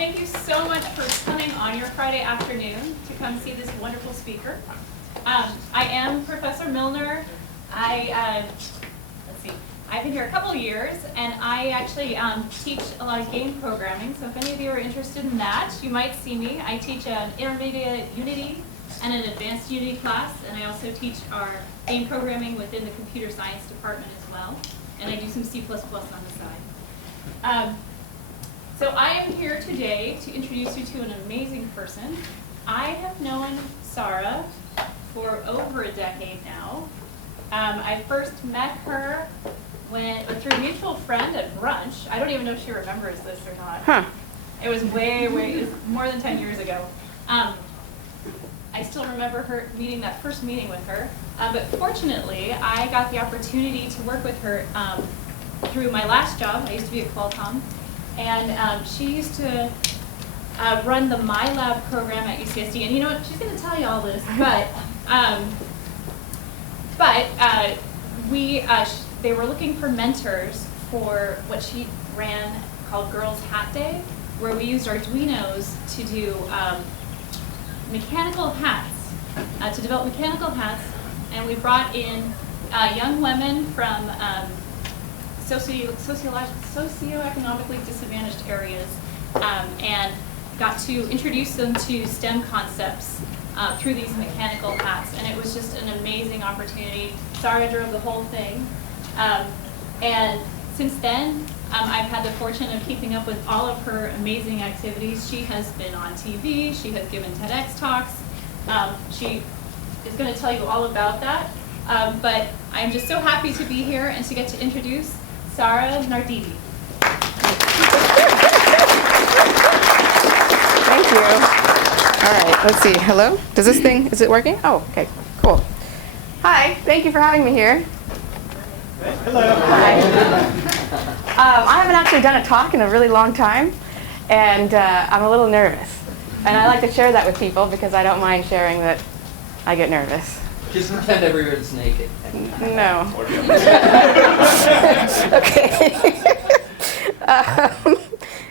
thank you so much for coming on your Friday afternoon to come see this wonderful speaker. I am Professor Milner. Let's see, I've been here a couple of years, and I actually teach a lot of game programming. So if any of you are interested in that, you might see me. I teach an intermediate Unity and an advanced Unity class, and I also teach our game programming within the computer science department as well. And I do some C++ on the side. So I am here today to introduce you to an amazing person. I have known Saura for over a decade now. I first met her through a mutual friend at brunch. I don't even know if she remembers this or not. Huh. It was it was more than 10 years ago. I still remember meeting that first meeting with her. But fortunately, I got the opportunity to work with her through my last job. I used to be at Qualcomm. And she used to run the MyLab program at UCSD. And you know what? She's going to tell you all this. They were looking for mentors for what she ran called Girls Hat Day, where we used Arduinos to do mechanical hats, to develop mechanical hats. And we brought in young women from socioeconomically disadvantaged areas and got to introduce them to STEM concepts through these mechanical hats. And it was just an amazing opportunity. Saura drove the whole thing. And since then, I've had the fortune of keeping up with all of her amazing activities. She has been on TV. She has given TEDx talks. She is going to tell you all about that. But I'm just so happy to be here and to get to introduce Saura Naderi. Thank you. All right, let's see. Hello? Is it working? Oh, okay, cool. Hi, thank you for having me here. Hello. Hi. I haven't actually done a talk in a really long time, and I'm a little nervous. And I like to share that with people because I don't mind sharing that I get nervous. Just pretend everyone's naked. No. Okay.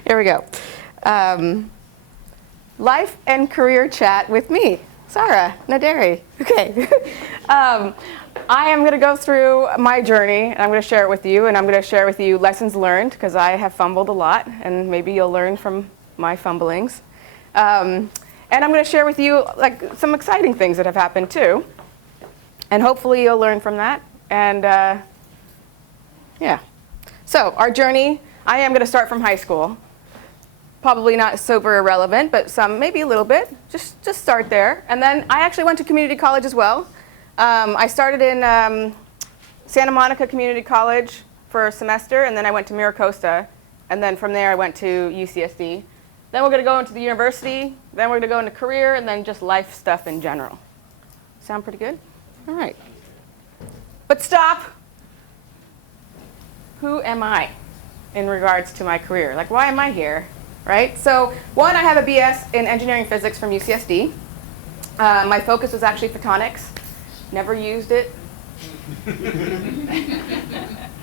Here we go. Life and career chat with me, Saura Naderi. Okay. I am going to go through my journey, and I'm going to share it with you, and I'm going to share with you lessons learned, because I have fumbled a lot, and maybe you'll learn from my fumblings. And I'm going to share with you some exciting things that have happened too. And hopefully you'll learn from that. And yeah. So our journey, I am going to start from high school. Probably not super irrelevant, but maybe a little bit. Just start there. And then I actually went to community college as well. I started in Santa Monica Community College for a semester, and then I went to Miracosta. And then from there I went to UCSD. Then we're going to go into the university. Then we're going to go into career, and then just life stuff in general. Sound pretty good? All right. But stop. Who am I in regards to my career? Why am I here? Right? So, one, I have a BS in engineering physics from UCSD. My focus was actually photonics. Never used it.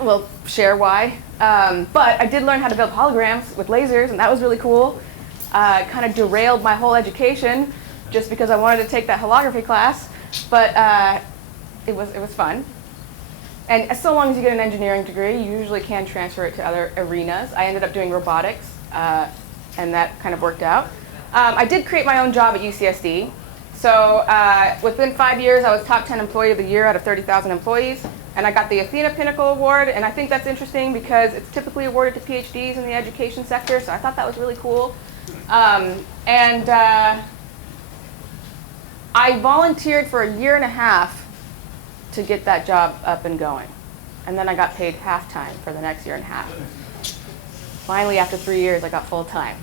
We'll share why. But I did learn how to build holograms with lasers, and that was really cool. Kind of derailed my whole education just because I wanted to take that holography class. But it was fun. And so long as you get an engineering degree, you usually can transfer it to other arenas. I ended up doing robotics, and that kind of worked out. I did create my own job at UCSD. So within 5 years, I was top 10 employee of the year out of 30,000 employees. And I got the Athena Pinnacle Award. And I think that's interesting because it's typically awarded to PhDs in the education sector. So I thought that was really cool. I volunteered for a year and a half to get that job up and going. And then I got paid half-time for the next year and a half. Finally, after 3 years, I got full-time.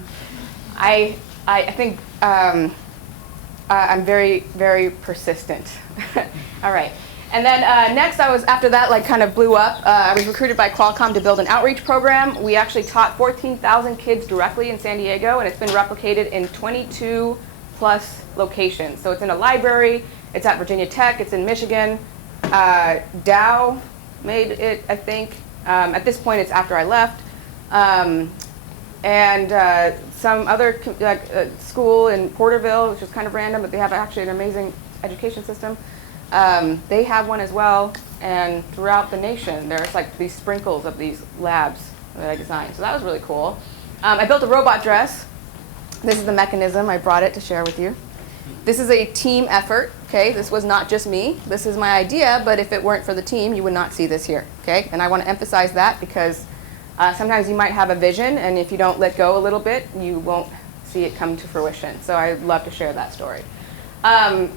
I think I'm very, very persistent. All right. And then next, after that, kind of blew up. I was recruited by Qualcomm to build an outreach program. We actually taught 14,000 kids directly in San Diego, and it's been replicated in 22 plus locations. So it's in a library, it's at Virginia Tech, it's in Michigan. Dow made it, I think. At this point, it's after I left. and some other school in Porterville, which is kind of random, but they have actually an amazing education system. They have one as well, and throughout the nation, there's like these sprinkles of these labs that I designed. So that was really cool. I built a robot dress. This is the mechanism. I brought it to share with you. This is a team effort, okay? This was not just me. This is my idea, but if it weren't for the team, you would not see this here, okay? And I want to emphasize that because sometimes you might have a vision, and if you don't let go a little bit, you won't see it come to fruition. So I'd love to share that story. I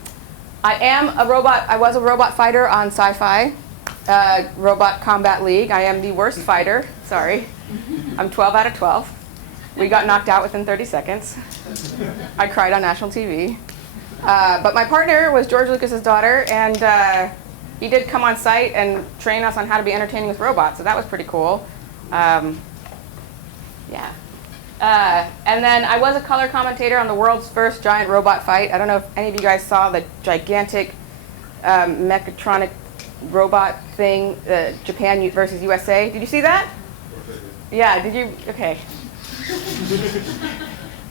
am a robot. I was a robot fighter on SyFy, Robot Combat League. I am the worst fighter. Sorry. I'm 12 out of 12. We got knocked out within 30 seconds. I cried on national TV. But my partner was George Lucas's daughter, and he did come on site and train us on how to be entertaining with robots, so that was pretty cool. And then I was a color commentator on the world's first giant robot fight. I don't know if any of you guys saw the gigantic mechatronic robot thing, Japan versus USA. Did you see that? Yeah, did you? Okay.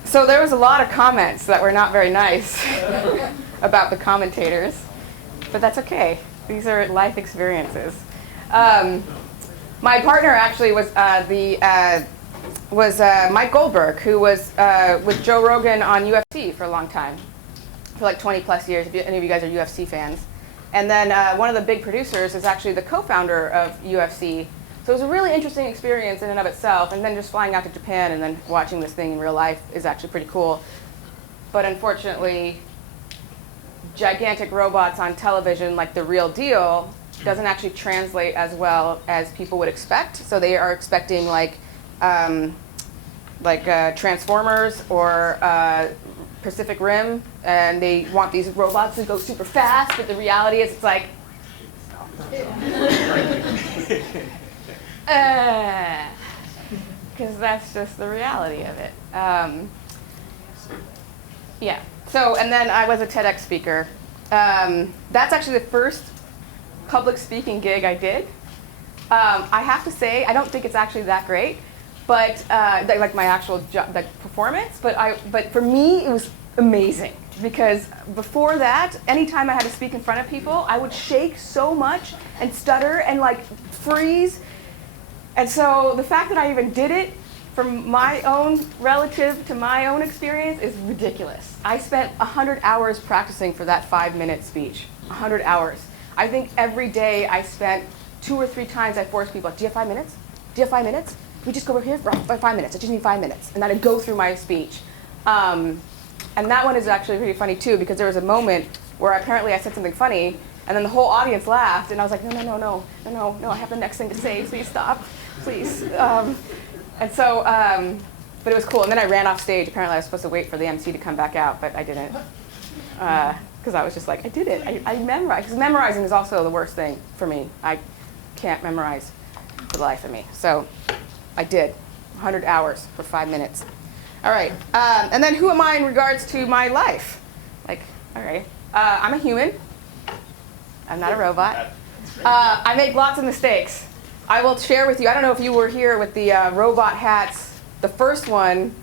So there was a lot of comments that were not very nice about the commentators, but that's okay. These are life experiences. My partner actually was Mike Goldberg, who was with Joe Rogan on UFC for a long time, for like 20 plus years, if any of you guys are UFC fans. And then one of the big producers is actually the co-founder of UFC. So it was a really interesting experience in and of itself, and then just flying out to Japan and then watching this thing in real life is actually pretty cool. But unfortunately, gigantic robots on television, like the real deal, doesn't actually translate as well as people would expect. So they are expecting like Transformers or Pacific Rim, and they want these robots to go super fast, but the reality is it's like, because that's just the reality of it. Yeah, so, and then I was a TEDx speaker. That's actually the first public speaking gig I did. I have to say, I don't think it's actually that great, but like my actual performance, but for me, it was amazing. Because before that, anytime I had to speak in front of people, I would shake so much and stutter and like freeze. And so the fact that I even did it from my own relative to my own experience is ridiculous. I spent 100 hours practicing for that 5-minute speech, 100 hours. I think every day I spent 2 or 3 times I forced people, like, do you have 5 minutes? Do you have 5 minutes? We just go over here for 5 minutes. I just need 5 minutes. And then I'd go through my speech. And that one is actually pretty funny too, because there was a moment where apparently I said something funny, and then the whole audience laughed, and I was like, no, I have the next thing to say, please stop, please. And so, but it was cool. And then I ran off stage. Apparently I was supposed to wait for the MC to come back out, but I didn't. Because I was just like, I did it. I memorized. Because memorizing is also the worst thing for me. I can't memorize for the life of me. So I did 100 hours for 5 minutes. All right. And then who am I in regards to my life? Like, all right. I'm a human. I'm not a robot. I make lots of mistakes. I will share with you, I don't know if you were here with the robot hats, the first one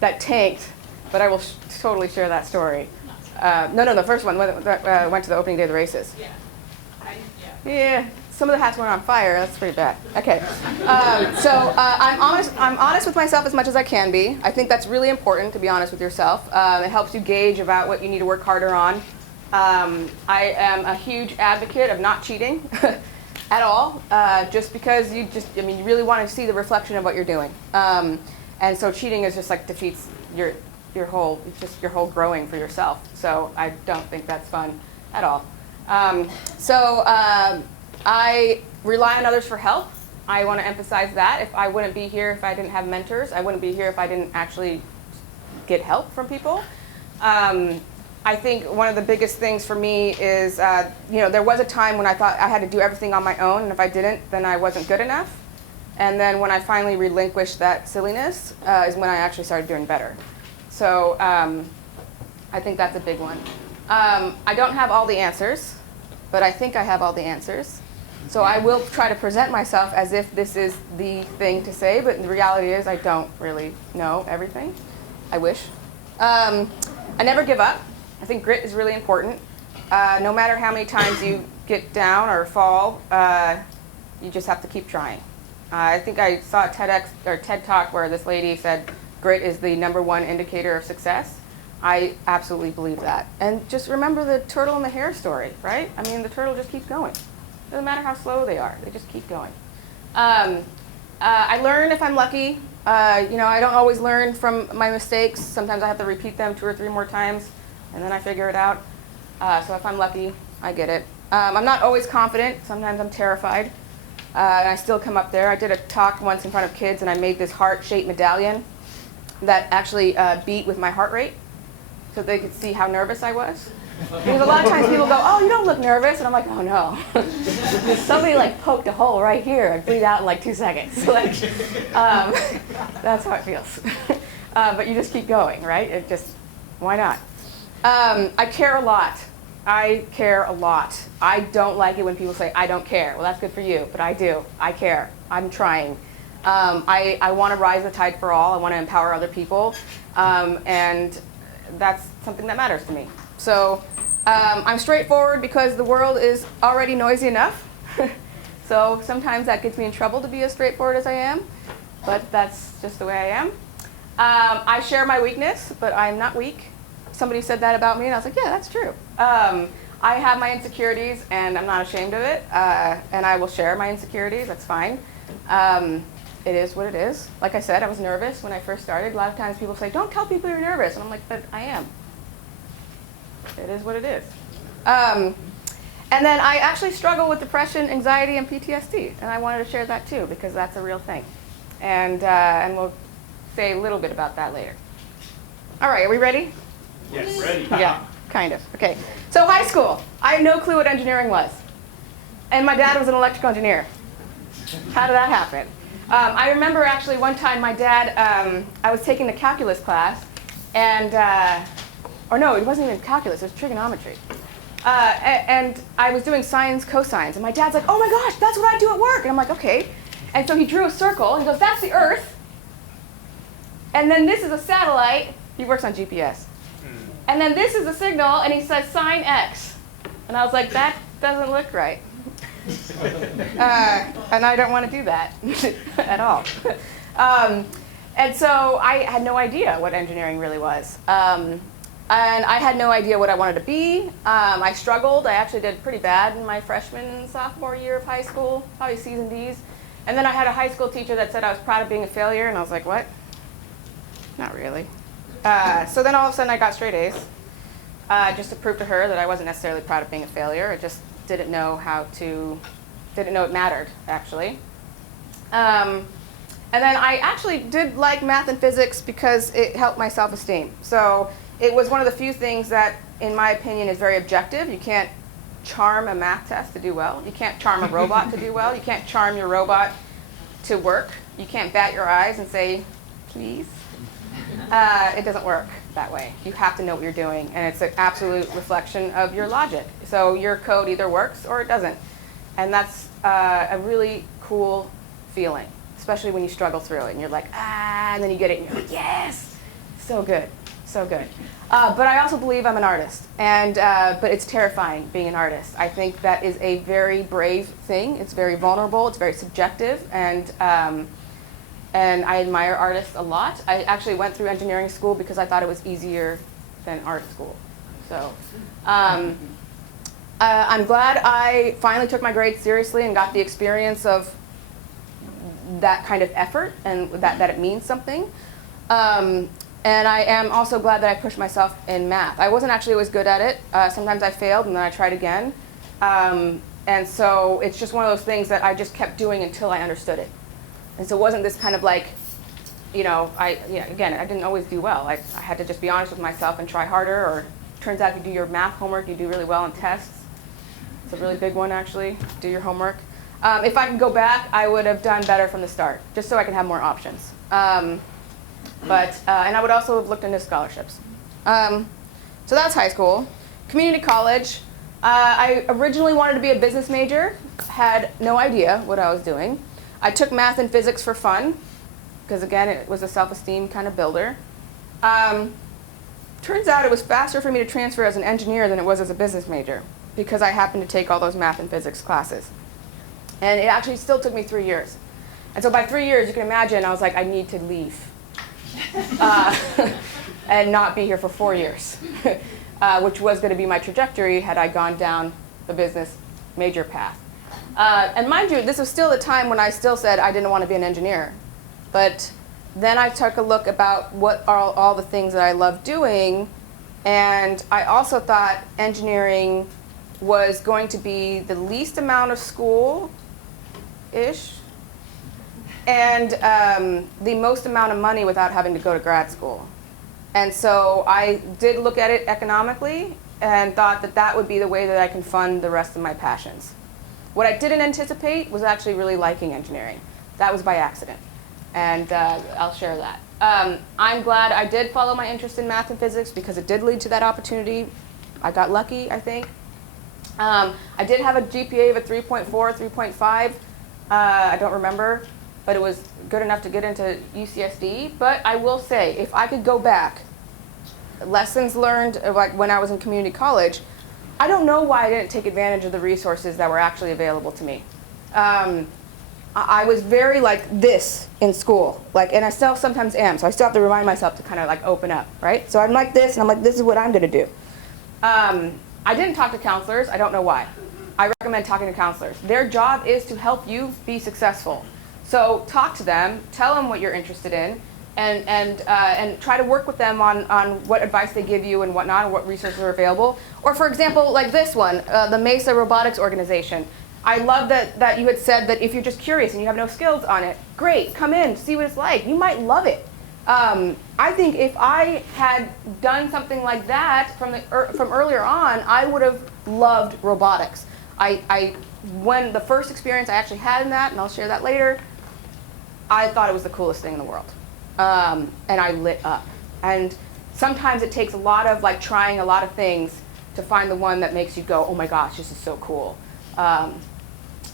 that tanked, but I will totally share that story. No, the first one went to the opening day of the races. Yeah, some of the hats went on fire. That's pretty bad. Okay, so I'm honest with myself as much as I can be. I think that's really important, to be honest with yourself. It helps you gauge about what you need to work harder on. I am a huge advocate of not cheating at all, just because you really want to see the reflection of what you're doing. And so cheating is just like defeats your whole growing for yourself. So I don't think that's fun at all. I rely on others for help. I want to emphasize that. If I wouldn't be here if I didn't have mentors. I wouldn't be here if I didn't actually get help from people. I think one of the biggest things for me is, there was a time when I thought I had to do everything on my own, and if I didn't, then I wasn't good enough. And then when I finally relinquished that silliness is when I actually started doing better. So I think that's a big one. I don't have all the answers, but I think I have all the answers. So I will try to present myself as if this is the thing to say, but the reality is I don't really know everything. I wish. I never give up. I think grit is really important. No matter how many times you get down or fall, you just have to keep trying. I think I saw a TEDx or TED Talk where this lady said grit is the #1 indicator of success. I absolutely believe that. And just remember the turtle and the hare story, right? I mean, the turtle just keeps going. Doesn't matter how slow they are, they just keep going. I learn if I'm lucky. I don't always learn from my mistakes. Sometimes I have to repeat them 2 or 3 more times, and then I figure it out. So if I'm lucky, I get it. I'm not always confident. Sometimes I'm terrified. And I still come up there. I did a talk once in front of kids, and I made this heart-shaped medallion that actually beat with my heart rate so they could see how nervous I was. Because a lot of times people go, oh, you don't look nervous. And I'm like, oh, no. Somebody poked a hole right here. I bleed out in 2 seconds. That's how it feels. But you just keep going, right? Why not? I care a lot. I care a lot. I don't like it when people say, I don't care. Well, that's good for you, but I do. I care. I'm trying. I want to rise the tide for all. I want to empower other people. And that's something that matters to me. So I'm straightforward because the world is already noisy enough. So sometimes that gets me in trouble to be as straightforward as I am. But that's just the way I am. I share my weakness, but I'm not weak. Somebody said that about me, and I was like, yeah, that's true. I have my insecurities, and I'm not ashamed of it. And I will share my insecurities. That's fine. It is what it is. Like I said, I was nervous when I first started. A lot of times people say, don't tell people you're nervous. And I'm like, but I am. It is what it is. And then I actually struggle with depression, anxiety, and PTSD. And I wanted to share that too, because that's a real thing. And we'll say a little bit about that later. All right, are we ready? Yes. Ready. Yeah, kind of. Okay. So high school, I had no clue what engineering was. And my dad was an electrical engineer. How did that happen? I remember actually one time my dad, I was taking the calculus class, and, or no, it wasn't even calculus, it was trigonometry. And I was doing sines, cosines, and my dad's like, oh my gosh, that's what I do at work. And I'm like, okay. And so he drew a circle, and he goes, that's the Earth. And then this is a satellite. He works on GPS. And then this is a signal, and he says sine X. And I was like, that doesn't look right. And I don't want to do that at all. And so I had no idea what engineering really was. And I had no idea what I wanted to be. I struggled. I actually did pretty bad in my freshman and sophomore year of high school, probably C's and D's. And then I had a high school teacher that said I was proud of being a failure, and I was like, what? Not really. So then all of a sudden I got straight A's, just to prove to her that I wasn't necessarily proud of being a failure. I just didn't know it mattered, actually. And then I actually did like math and physics because it helped my self-esteem. So it was one of the few things that, in my opinion, is very objective. You can't charm a math test to do well. You can't charm a robot to do well. You can't charm your robot to work. You can't bat your eyes and say, please. It doesn't work that way. You have to know what you're doing, and it's an absolute reflection of your logic. So your code either works or it doesn't. And that's a really cool feeling, especially when you struggle through it, and you're like, and then you get it, and you're like, yes! So good, so good. But I also believe I'm an artist, and but it's terrifying being an artist. I think that is a very brave thing. It's very vulnerable, it's very subjective, and I admire artists a lot. I actually went through engineering school because I thought it was easier than art school. So I'm glad I finally took my grades seriously and got the experience of that kind of effort and that it means something. And I am also glad that I pushed myself in math. I wasn't actually always good at it. Sometimes I failed and then I tried again. And so it's just one of those things that I just kept doing until I understood it. And so it wasn't this kind of again, I didn't always do well. I had to just be honest with myself and try harder, or it turns out if you do your math homework, you do really well on tests. It's a really big one, actually. Do your homework. If I could go back, I would have done better from the start, just so I could have more options. And I would also have looked into scholarships. So that's high school. Community college. I originally wanted to be a business major, had no idea what I was doing. I took math and physics for fun, because again, it was a self-esteem kind of builder. Turns out it was faster for me to transfer as an engineer than it was as a business major, because I happened to take all those math and physics classes. And it actually still took me 3 years. And so by 3 years, you can imagine, I was like, I need to leave and not be here for 4 years, which was going to be my trajectory had I gone down the business major path. And mind you, this was still the time when I still said I didn't want to be an engineer. But then I took a look about what are all the things that I love doing, and I also thought engineering was going to be the least amount of school-ish, and the most amount of money without having to go to grad school. And so I did look at it economically and thought that that would be the way that I can fund the rest of my passions. What I didn't anticipate was actually really liking engineering. That was by accident, and I'll share that. I'm glad I did follow my interest in math and physics because it did lead to that opportunity. I got lucky, I think. I did have a GPA of a 3.4, 3.5. I don't remember, but it was good enough to get into UCSD. But I will say, if I could go back, lessons learned like when I was in community college, I don't know why I didn't take advantage of the resources that were actually available to me. I was very like this in school, and I still sometimes am, so I still have to remind myself to kind of like open up, right? So I'm like this, and I'm like, this is what I'm gonna do. I didn't talk to counselors, I don't know why. I recommend talking to counselors. Their job is to help you be successful. So talk to them, tell them what you're interested in, and try to work with them on what advice they give you and whatnot, and what resources are available. Or for example, like this one, the Mesa Robotics organization. I love that you had said that if you're just curious and you have no skills on it, great, come in, see what it's like. You might love it. I think if I had done something like that from earlier on, I would have loved robotics. When the first experience I actually had in that, and I'll share that later, I thought it was the coolest thing in the world. And I lit up. And sometimes it takes a lot of like trying a lot of things to find the one that makes you go, oh my gosh, this is so cool.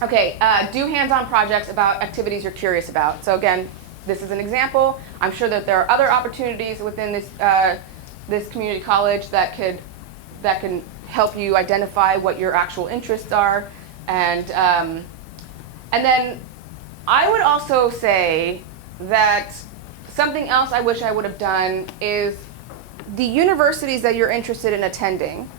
Okay, do hands-on projects about activities you're curious about. So again, this is an example. I'm sure that there are other opportunities within this community college that can help you identify what your actual interests are. And then I would also say that something else I wish I would have done is the universities that you're interested in attending,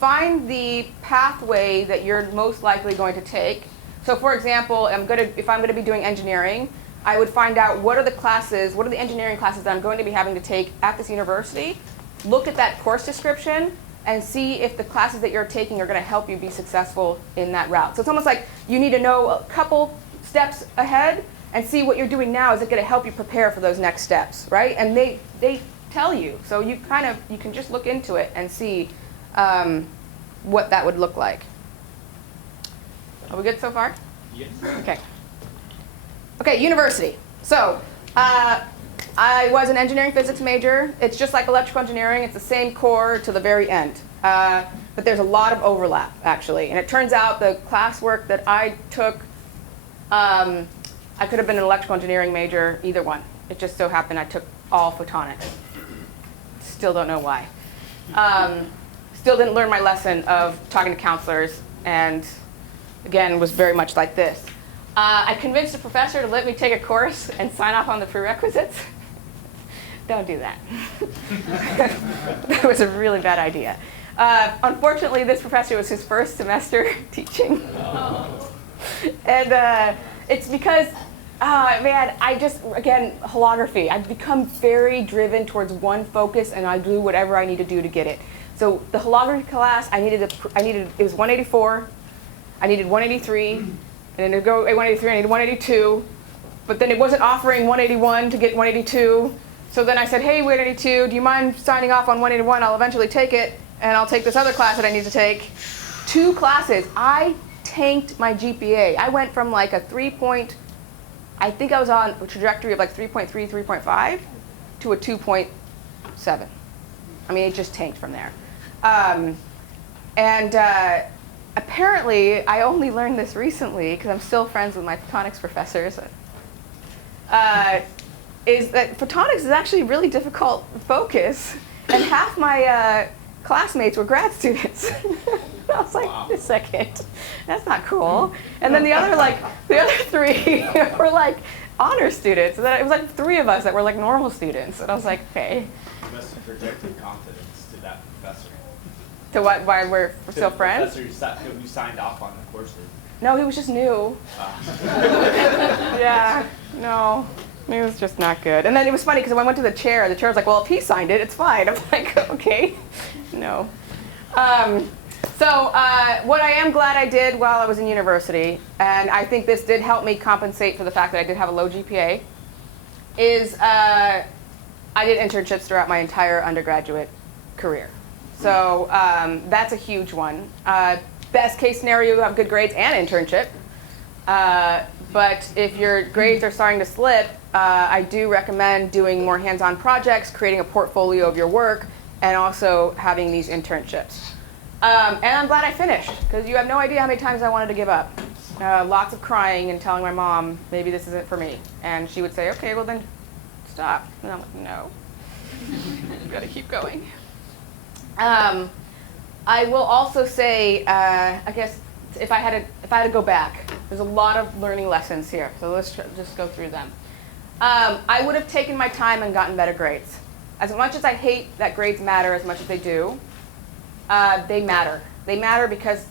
find the pathway that you're most likely going to take. So for example, if I'm going to be doing engineering, I would find out what are the engineering classes that I'm going to be having to take at this university, look at that course description, and see if the classes that you're taking are going to help you be successful in that route. So it's almost like you need to know a couple steps ahead and see what you're doing now. Is it going to help you prepare for those next steps, right? And they tell you. So you can just look into it and see what that would look like. Are we good so far? Yes. Okay. Okay, university. So I was an engineering physics major. It's just like electrical engineering. It's the same core to the very end. But there's a lot of overlap, actually. And it turns out the classwork that I took, I could have been an electrical engineering major, either one. It just so happened I took all photonics. Still don't know why. Still didn't learn my lesson of talking to counselors, and again, was very much like this. I convinced a professor to let me take a course and sign off on the prerequisites. Don't do that. That was a really bad idea. Unfortunately, this professor was his first semester teaching. And it's because, man, again, holography. I've become very driven towards one focus, and I do whatever I need to do to get it. So the holography class, it was 184. I needed 183, and then to go at 183, I needed 182, but then it wasn't offering 181 to get 182. So then I said, hey, 182, do you mind signing off on 181? I'll eventually take it, and I'll take this other class that I need to take. 2 classes. I tanked my GPA. I went from like a I think I was on a trajectory of like 3.3, 3.5 to a 2.7. I mean, it just tanked from there. And apparently, I only learned this recently, because I'm still friends with my photonics professors, is that photonics is actually a really difficult focus. And half my classmates were grad students. I was like, Wow. wait a second, that's not cool. And then the other three were like honor students. And then it was like 3 of us that were like normal students. And I was like, okay. You must have projected confidence to that professor. To what? Why we're To still the friends? Professor who signed off on the courses. No, he was just new. Yeah, no, he was just not good. And then it was funny because when I went to the chair was like, well, if he signed it, it's fine. I'm like, okay, no. What I am glad I did while I was in university, and I think this did help me compensate for the fact that I did have a low GPA, is I did internships throughout my entire undergraduate career. So that's a huge one. Best case scenario, you have good grades and internship. But if your grades are starting to slip, I do recommend doing more hands-on projects, creating a portfolio of your work, and also having these internships. And I'm glad I finished, because you have no idea how many times I wanted to give up. Lots of crying and telling my mom, maybe this isn't for me. And she would say, okay, well then stop. And I'm like, no, you gotta keep going. I will also say, I guess if I had to go back, there's a lot of learning lessons here. So let's just go through them. I would have taken my time and gotten better grades. As much as I hate that grades matter as much as they do, they matter. They matter because,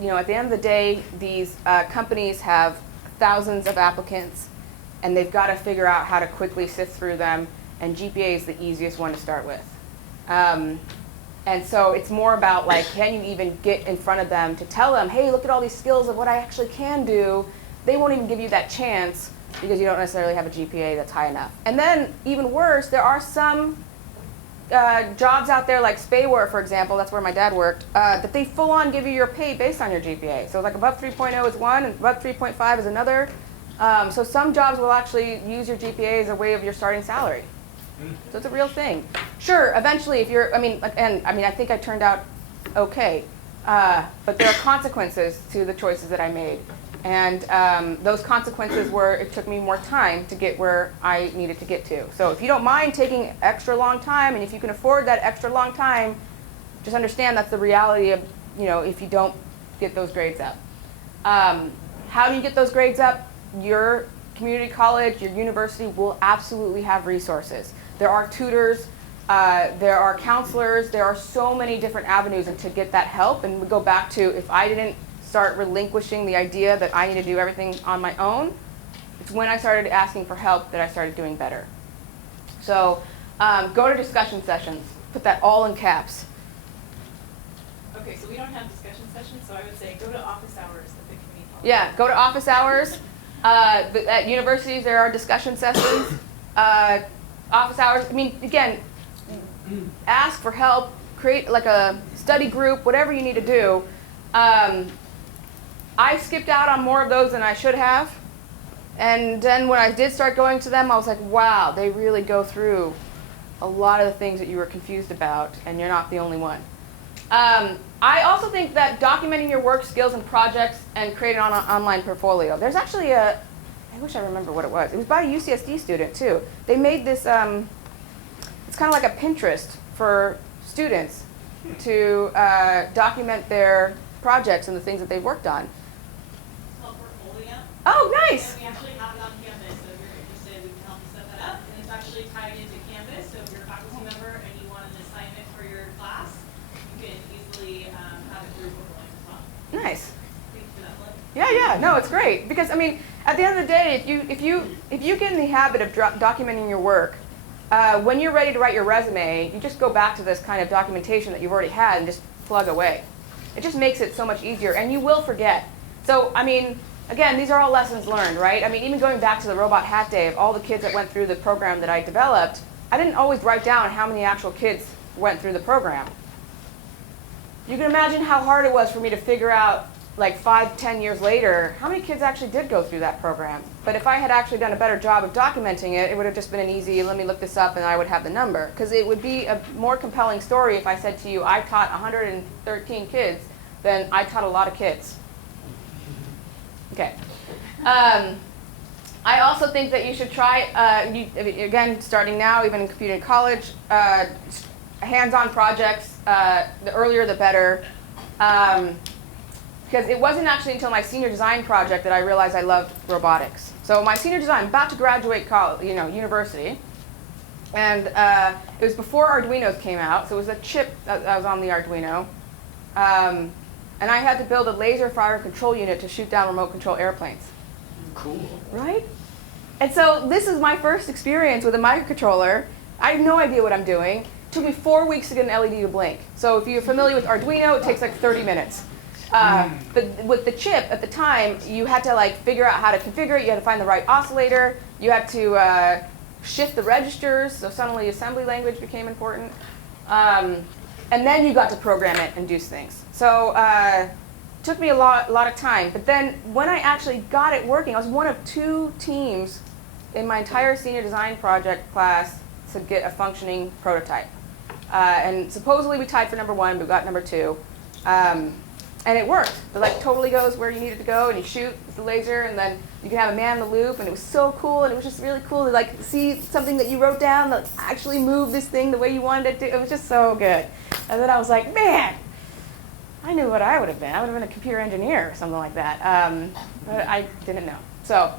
at the end of the day, these companies have thousands of applicants, and they've got to figure out how to quickly sift through them, and GPA is the easiest one to start with. And so it's more about, like, can you even get in front of them to tell them, hey, look at all these skills of what I actually can do. They won't even give you that chance because you don't necessarily have a GPA that's high enough. And then, even worse, there are some jobs out there like SyFy, for example, that's where my dad worked, that they full on give you your pay based on your GPA. So like above 3.0 is one and above 3.5 is another. So some jobs will actually use your GPA as a way of your starting salary. So it's a real thing. Sure, eventually if you're, I think I turned out okay, but there are consequences to the choices that I made. And those consequences were, it took me more time to get where I needed to get to. So if you don't mind taking extra long time, and if you can afford that extra long time, just understand that's the reality of, if you don't get those grades up. How do you get those grades up? Your community college, your university will absolutely have resources. There are tutors, there are counselors, there are so many different avenues to get that help. And we go back to, if I didn't start relinquishing the idea that I need to do everything on my own, it's when I started asking for help that I started doing better. So go to discussion sessions. Put that all in caps. Okay, so we don't have discussion sessions, so I would say go to office hours at the community college. Yeah, go to office hours. At universities, there are discussion sessions. Office hours, again, ask for help, create like a study group, whatever you need to do. I skipped out on more of those than I should have. And then when I did start going to them, I was like, wow, they really go through a lot of the things that you were confused about, and you're not the only one. I also think that documenting your work, skills, and projects and creating an online portfolio. There's actually I wish I remember what it was. It was by a UCSD student, too. They made this, it's kind of like a Pinterest for students to document their projects and the things that they've worked on. It's called Portfolio. Oh, nice. And we actually have it on Canvas, so if you're interested, we can help you set that up. And it's actually tied into Canvas, so if you're a faculty member and you want an assignment for your class, you can easily have it through Portfolio as well. Nice. Thanks for that link. Yeah, no, it's great. Because, at the end of the day, if you get in the habit of documenting your work, when you're ready to write your resume, you just go back to this kind of documentation that you've already had and just plug away. It just makes it so much easier, and you will forget. So, again, these are all lessons learned, right? Even going back to the Robot Hat Day of all the kids that went through the program that I developed, I didn't always write down how many actual kids went through the program. You can imagine how hard it was for me to figure out like 5, 10 years later, how many kids actually did go through that program? But if I had actually done a better job of documenting it, it would have just been an easy, let me look this up, and I would have the number. Because it would be a more compelling story if I said to you, I taught 113 kids, than I taught a lot of kids. Okay. I also think that you should try, again, starting now, even in computing college, hands-on projects, the earlier the better. Because it wasn't actually until my senior design project that I realized I loved robotics. So my senior design, I'm about to graduate college, university, and it was before Arduinos came out, so it was a chip that was on the Arduino. And I had to build a laser fire control unit to shoot down remote control airplanes. Cool. Right? And so this is my first experience with a microcontroller. I have no idea what I'm doing. It took me 4 weeks to get an LED to blink. So if you're familiar with Arduino, it takes like 30 minutes. But with the chip at the time, you had to like figure out how to configure it. You had to find the right oscillator. You had to shift the registers. So suddenly assembly language became important. And then you got to program it and do things. So it took me a lot of time. But then when I actually got it working, I was one of 2 teams in my entire senior design project class to get a functioning prototype. And supposedly we tied for number 1, but we got number 2. And it worked. It like totally goes where you need it to go, and you shoot with the laser, and then you can have a man in the loop, and it was so cool, and it was just really cool to like see something that you wrote down that actually move this thing the way you wanted it to. It was just so good. And then I was like, man, I knew what I would have been. I would have been a computer engineer or something like that. But I didn't know. So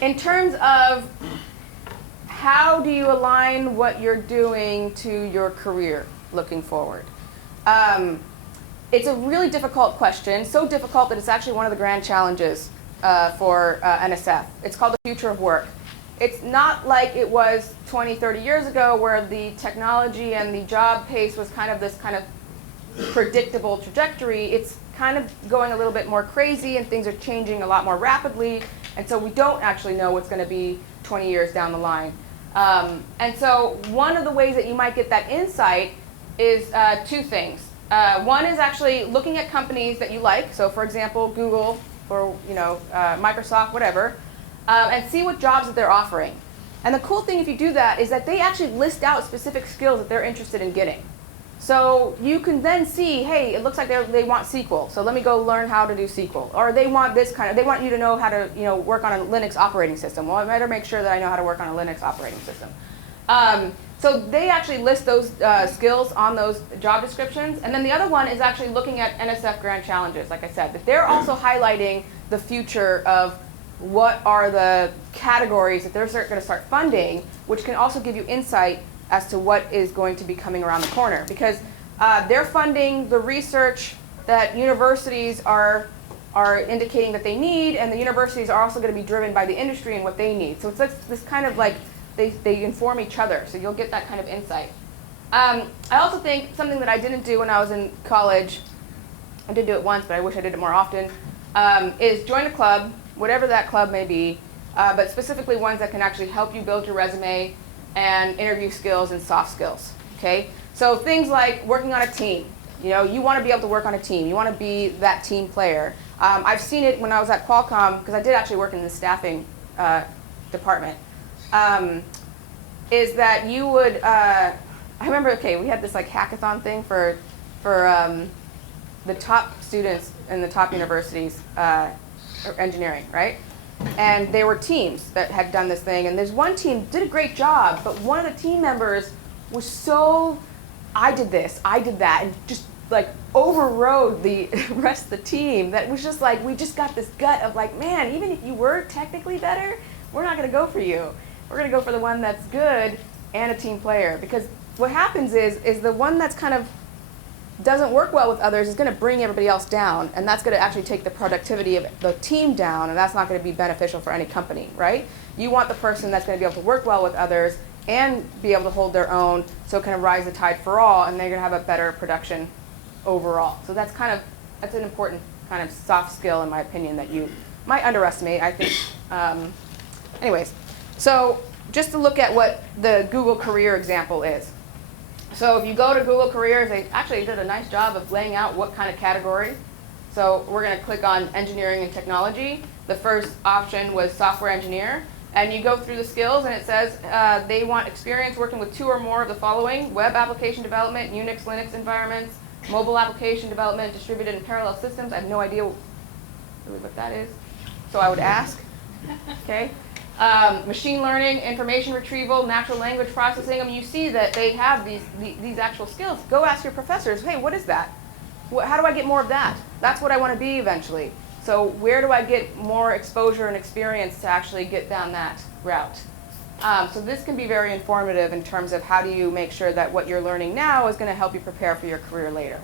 in terms of how do you align what you're doing to your career looking forward? It's a really difficult question, so difficult that it's actually one of the grand challenges for NSF. It's called the future of work. It's not like it was 20, 30 years ago where the technology and the job pace was kind of this kind of predictable trajectory. It's kind of going a little bit more crazy, and things are changing a lot more rapidly, and so we don't actually know what's going to be 20 years down the line. And so one of the ways that you might get that insight is 2 things. One is actually looking at companies that you like, so for example, Google or Microsoft, whatever, and see what jobs that they're offering. And the cool thing if you do that is that they actually list out specific skills that they're interested in getting. So you can then see, hey, it looks like they want SQL, so let me go learn how to do SQL. Or they want this kind of, they want you to know how to work on a Linux operating system. Well, I better make sure that I know how to work on a Linux operating system. So they actually list those skills on those job descriptions. And then the other one is actually looking at NSF Grand Challenges, like I said. But they're also highlighting the future of what are the categories that they're going to start funding, which can also give you insight as to what is going to be coming around the corner. Because they're funding the research that universities are indicating that they need, and the universities are also going to be driven by the industry and what they need. So it's this kind of like, they inform each other, so you'll get that kind of insight. I also think something that I didn't do when I was in college, I did do it once, but I wish I did it more often, is join a club, whatever that club may be, but specifically ones that can actually help you build your resume and interview skills and soft skills, okay? So things like working on a team. You want to be able to work on a team. You want to be that team player. I've seen it when I was at Qualcomm, because I did actually work in the staffing department. Is that you would, I remember, okay, we had this like hackathon thing for the top students in the top universities, engineering, right? And there were teams that had done this thing, and there's one team did a great job, but one of the team members was so, I did this, I did that, and just like overrode the rest of the team that was just like, we just got this gut of like, man, even if you were technically better, we're not going to go for you. We're going to go for the one that's good and a team player. Because what happens is the one that's kind of doesn't work well with others is going to bring everybody else down, and that's going to actually take the productivity of the team down, and that's not going to be beneficial for any company, right? You want the person that's going to be able to work well with others and be able to hold their own, so it can rise the tide for all, and they're going to have a better production overall. So that's an important kind of soft skill, in my opinion, that you might underestimate, I think. Anyways, so just to look at what the Google career example is. So if you go to Google Careers, they actually did a nice job of laying out what kind of category So we're going to click on engineering and technology. The first option was software engineer. And you go through the skills, and it says they want experience working with 2 or more of the following: web application development, Unix, Linux environments, mobile application development, distributed and parallel systems. I have no idea really what that is, so I would ask. Okay. Machine learning, information retrieval, natural language processing. I mean, you see that they have these actual skills. Go ask your professors, hey, what is that? How do I get more of that? That's what I want to be eventually. So where do I get more exposure and experience to actually get down that route? So this can be very informative in terms of how do you make sure that what you're learning now is going to help you prepare for your career later.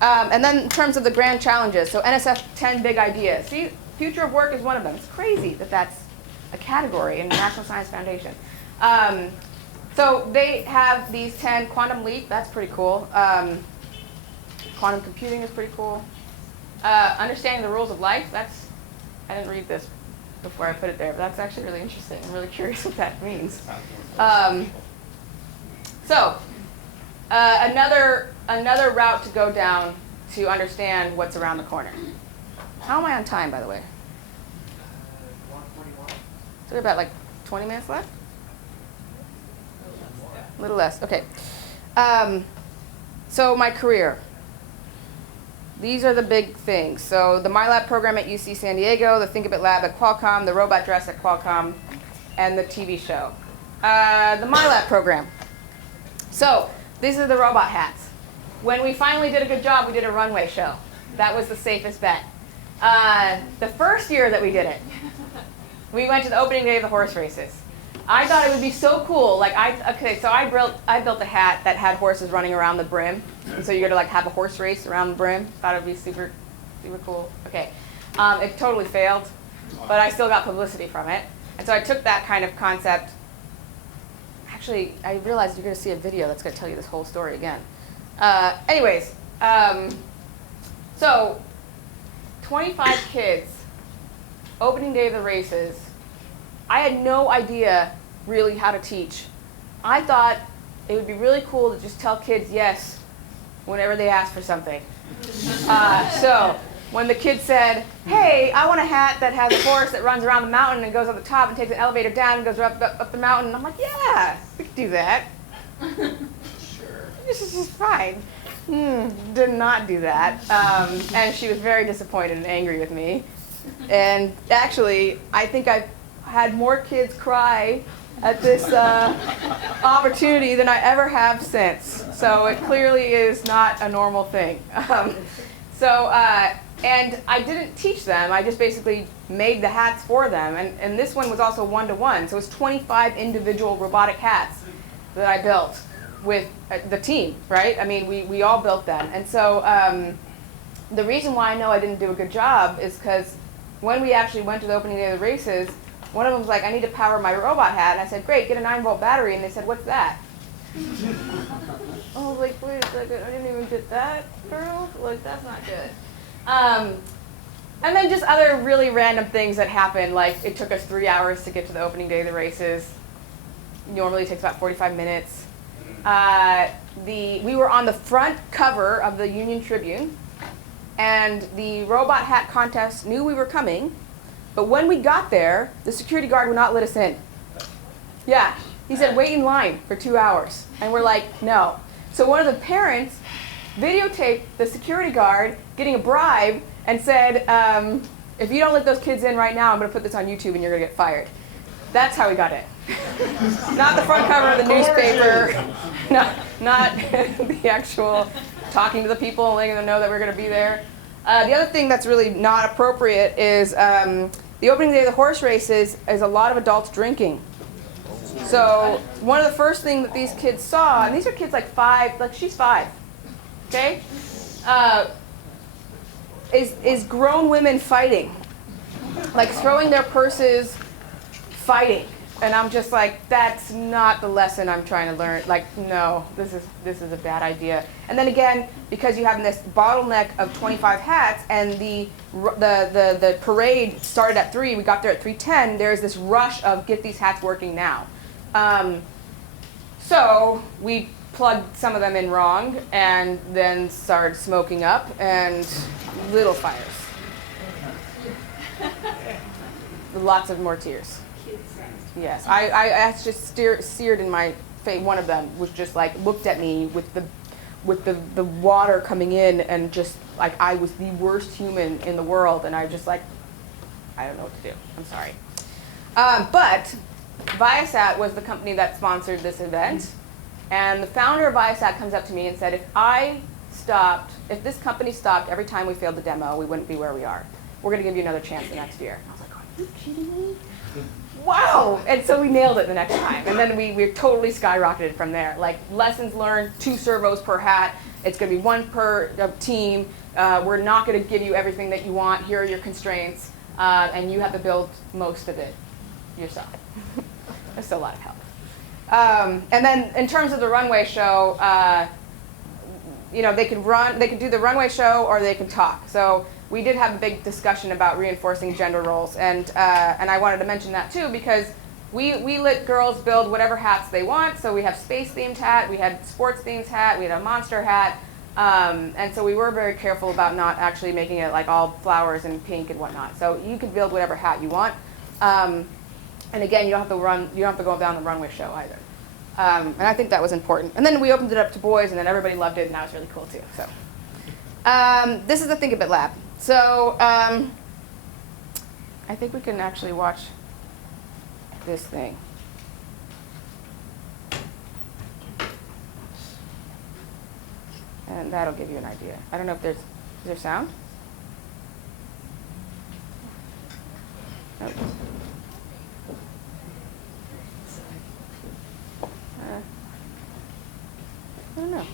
And then in terms of the grand challenges, so NSF 10 big ideas. See, future of work is one of them. It's crazy that that's a category in the National Science Foundation. So they have these 10. Quantum leap, that's pretty cool. Quantum computing is pretty cool. Understanding the rules of life, I didn't read this before I put it there, but that's actually really interesting. I'm really curious what that means. Another route to go down to understand what's around the corner. How am I on time, by the way? 141. So we have about like 20 minutes left? A little less, okay. So my career. These are the big things. So the MyLab program at UC San Diego, the Thinkabit Lab at Qualcomm, the robot dress at Qualcomm, and the TV show. The MyLab program. So these are the robot hats. When we finally did a good job, we did a runway show. That was the safest bet. The first year that we did it, we went to the opening day of the horse races. I thought it would be so cool. So I built a hat that had horses running around the brim, and so you're gonna like have a horse race around the brim. Thought it would be super, super cool. Okay, it totally failed, but I still got publicity from it, and so I took that kind of concept. Actually, I realized you're gonna see a video that's gonna tell you this whole story again. So 25 kids, opening day of the races. I had no idea really how to teach. I thought it would be really cool to just tell kids yes whenever they ask for something. So when the kid said, hey, I want a hat that has a horse that runs around the mountain and goes up the top and takes an elevator down and goes up the mountain, I'm like, yeah, we could do that. Sure. This is just fine. Did not do that. And she was very disappointed and angry with me. And actually, I think I've had more kids cry at this opportunity than I ever have since. So it clearly is not a normal thing. And I didn't teach them. I just basically made the hats for them. And this one was also one-to-one. So it was 25 individual robotic hats that I built with the team, right? I mean, we all built them. And so the reason why I know I didn't do a good job is because when we actually went to the opening day of the races, one of them was like, I need to power my robot hat. And I said, great, get a 9-volt battery. And they said, what's that? I was like, wait a second, I didn't even get that through? Like, that's not good. And then just other really random things that happened, like it took us 3 hours to get to the opening day of the races. Normally it takes about 45 minutes. We were on the front cover of the Union Tribune, and the robot hat contest knew we were coming, but when we got there, the security guard would not let us in. Yeah, he said, wait in line for 2 hours. And we're like, no. So one of the parents videotaped the security guard getting a bribe and said, if you don't let those kids in right now, I'm going to put this on YouTube and you're going to get fired. That's how we got in. Not the front cover of the newspaper, not the actual talking to the people and letting them know that we're going to be there. The other thing that's really not appropriate is the opening day of the horse races is a lot of adults drinking. So one of the first things that these kids saw, and these are kids like 5, like she's 5, okay, is grown women fighting, like throwing their purses, fighting. And I'm just like, that's not the lesson I'm trying to learn. Like, no, this is a bad idea. And then again, because you have this bottleneck of 25 hats, and the parade started at 3, we got there at 3:10. There's this rush of get these hats working now. So we plugged some of them in wrong and then started smoking up and little fires. Lots of more tears. Yes, I just seared in my face. One of them was just like looked at me with the water coming in and just like I was the worst human in the world, and I just like I don't know what to do. I'm sorry. But ViaSat was the company that sponsored this event, and the founder of ViaSat comes up to me and said, if this company stopped every time we failed the demo, we wouldn't be where we are. We're going to give you another chance the next year. I was like, are you kidding me? Wow! And so we nailed it the next time. And then we totally skyrocketed from there. Like lessons learned, 2 servos per hat. It's going to be 1 per team. We're not going to give you everything that you want. Here are your constraints. And you have to build most of it yourself. There's still a lot of help. And then in terms of the runway show, they could do the runway show or they could talk. So we did have a big discussion about reinforcing gender roles, and I wanted to mention that too because we let girls build whatever hats they want. So we have space themed hat, we had sports themed hat, we had a monster hat, and so we were very careful about not actually making it like all flowers and pink and whatnot. So you can build whatever hat you want, and again, you don't have to go down the runway show either. And I think that was important. And then we opened it up to boys, and then everybody loved it, and that was really cool too. So this is the Thinkabit Lab. So I think we can actually watch this thing. And that'll give you an idea. I don't know if is there sound? Nope. I don't know.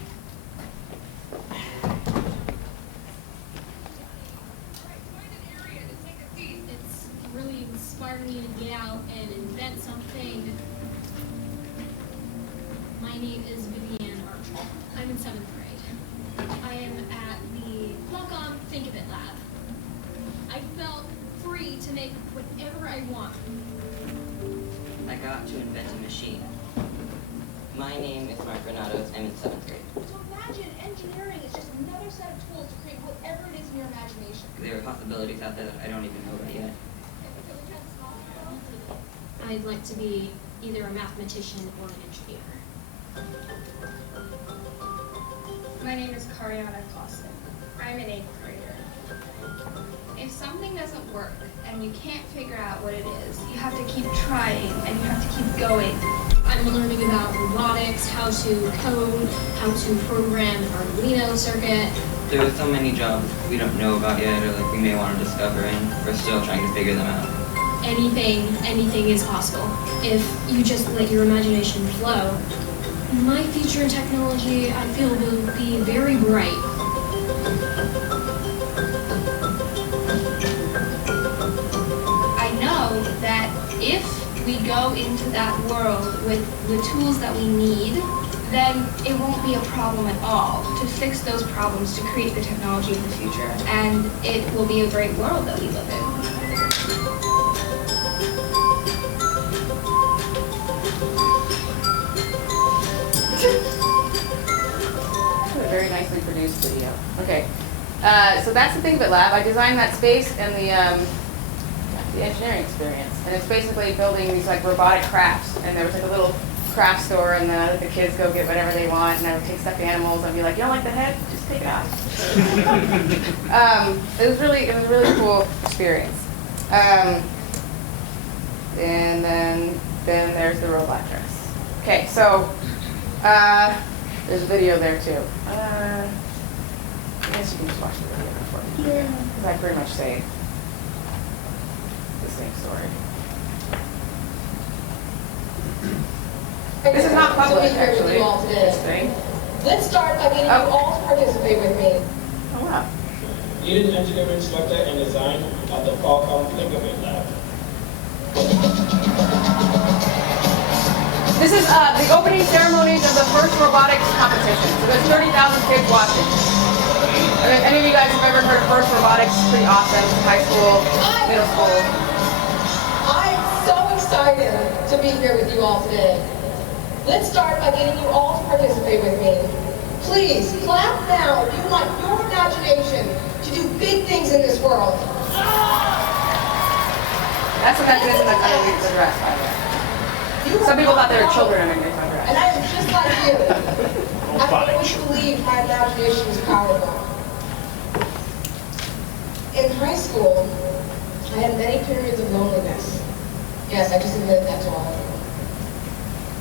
It's really inspired me to get out and invent something. My name is Vivian Archer. I'm in 7th grade. I am at the Qualcomm Thinkabit Lab. I felt free to make whatever I want. I got to invent a machine. My name is Mark Renato. I'm in 7th grade. So imagine engineering is just another set of tools to create whatever it is in your imagination. There are possibilities out there that I don't even know about yet. I'd like to be either a mathematician or an engineer. My name is Kariana Clausen. I'm an 8th grader. If something doesn't work and you can't figure out what it is, you have to keep trying and you have to keep going. I'm learning about robotics, how to code, how to program an Arduino circuit. There are so many jobs we don't know about yet, or like we may want to discover, and we're still trying to figure them out. Anything is possible if you just let your imagination flow. My future in technology, I feel, will be very bright. I know that if we go into that world with the tools that we need, then it won't be a problem at all to fix those problems, to create the technology of the future. And it will be a great world that we live in. A very nicely produced video. Okay, so that's the Thinkabit Lab. I designed that space and the engineering experience, and it's basically building these like robotic crafts. And there was like a little craft store, and the kids go get whatever they want, and I would take stuffed animals and be like, "You don't like the head? Just take it off." It was a really cool experience. And then there's the robot dress. Okay, so there's a video there too. I guess you can just watch the video before. Yeah. Because I pretty much say the same story. This is not public, actually. This thing. Let's start by getting you all to participate with me. Oh, wow. Lead an engineering instructor and design at the Qualcomm Thinkabit Lab. This is the opening ceremonies of the first robotics competition. So there's 30,000 kids watching. I mean, any of you guys have ever heard of first robotics? It's pretty awesome. High school, middle school. I'm so excited to be here with you all today. Let's start by getting you all to participate with me. Please, clap now if you want your imagination to do big things in this world. That's the mechanism that's underneath the dress, by the way. Some people thought they were children underneath my dress. And I am just like you. I've always believed my imagination is powerful. In high school, I had many periods of loneliness. Yes, I just admitted that to all of you.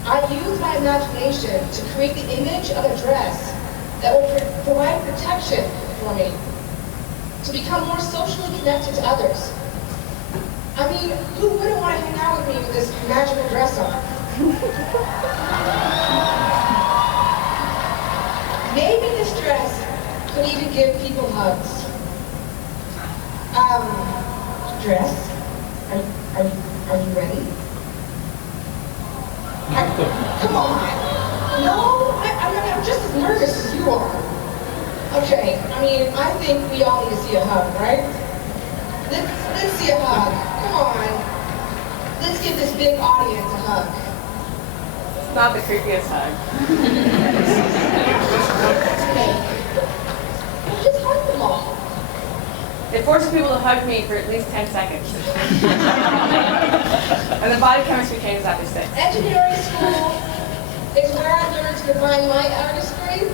I used my imagination to create the image of a dress that would provide protection for me, to become more socially connected to others. I mean, who wouldn't want to hang out with me with this magical dress on? Maybe this dress could even give people hugs. Dress, are you ready? Come on. No, I'm just as nervous as you are. Okay, I mean, I think we all need to see a hug, right? Let's see a hug. Come on. Let's give this big audience a hug. It's not the creepiest hug. Just hug them all. It forces people to hug me for at least 10 seconds. And the body chemistry changes after 6. Engineering school is where I learned to combine my artistry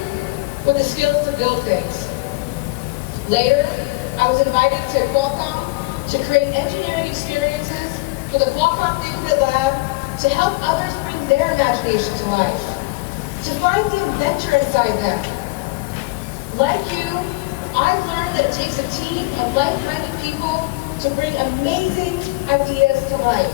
with the skills to build things. Later, I was invited to Qualcomm to create engineering experiences for the Qualcomm Thinkabit Lab to help others bring their imagination to life, to find the inventor inside them. Like you, I've learned that it takes a team of like-minded people to bring amazing ideas to life.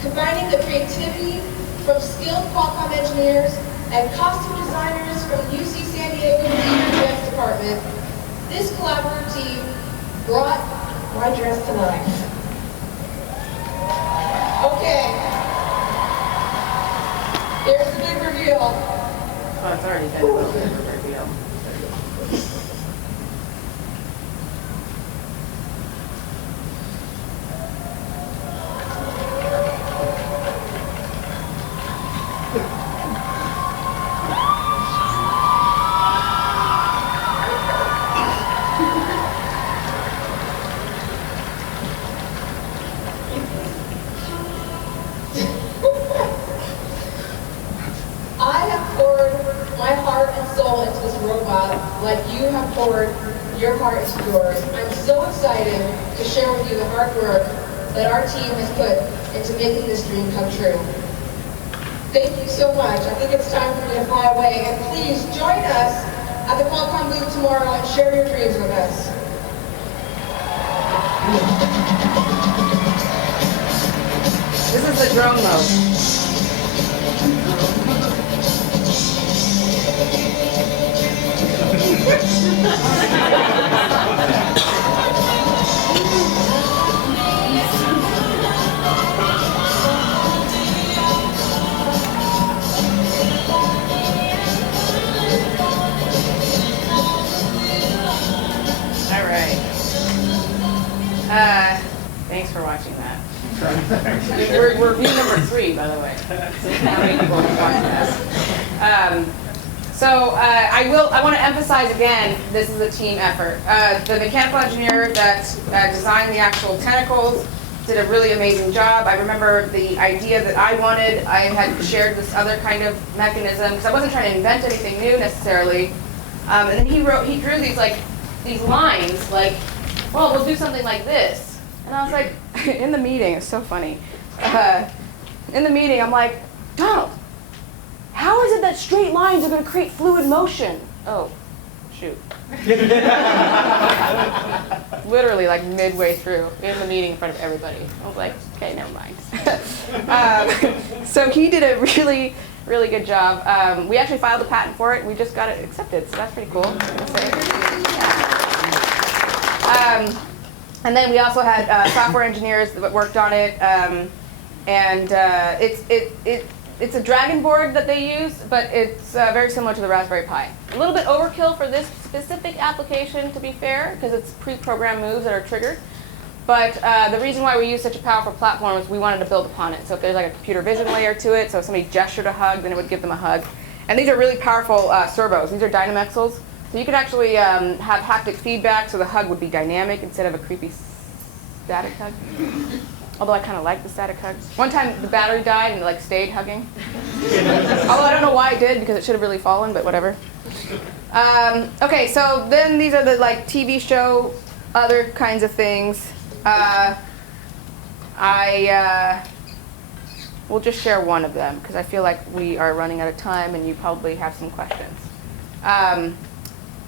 Combining the creativity from skilled Qualcomm engineers and costume designers from the UC San Diego Theater Department, this collaborative team brought my dress to life. Okay. Here's the big reveal. Oh, it's already been a little bit of a reveal. I have poured my heart and soul into this robot like you have poured your heart into yours. I'm so excited to share with you the hard work that our team has put into making this dream come true. Thank you so much. I think it's time for me to fly away. And please join us at the Qualcomm booth tomorrow and share your dreams with us. This is the drone mode. All right. Thanks for watching that. We're review number 3, by the way. How many people are watching this? I want to emphasize again, this is a team effort. The mechanical engineer that designed the actual tentacles did a really amazing job. I remember the idea that I wanted. I had shared this other kind of mechanism because I wasn't trying to invent anything new necessarily. And then he drew these lines like, well, we'll do something like this. And I was like, in the meeting, it's so funny. In the meeting, I'm like, Donald, how is it that straight lines are going to create fluid motion? Oh, shoot. Literally, like midway through, in the meeting in front of everybody. I was like, okay, never mind. So he did a really, really good job. We actually filed a patent for it, and we just got it accepted, so that's pretty cool. And then we also had software engineers that worked on it, it's a Dragon board that they use, but it's very similar to the Raspberry Pi. A little bit overkill for this specific application, to be fair, because it's pre-programmed moves that are triggered. But the reason why we use such a powerful platform is we wanted to build upon it. So if there's like a computer vision layer to it, so if somebody gestured a hug, then it would give them a hug. And these are really powerful servos. These are Dynamexels. So you can actually have haptic feedback, so the hug would be dynamic instead of a creepy static hug. Although I kind of like the static hugs. One time the battery died and it like stayed hugging. Although I don't know why it did, because it should have really fallen, but whatever. Okay, so then these are the like TV show, other kinds of things. We'll just share one of them because I feel like we are running out of time and you probably have some questions.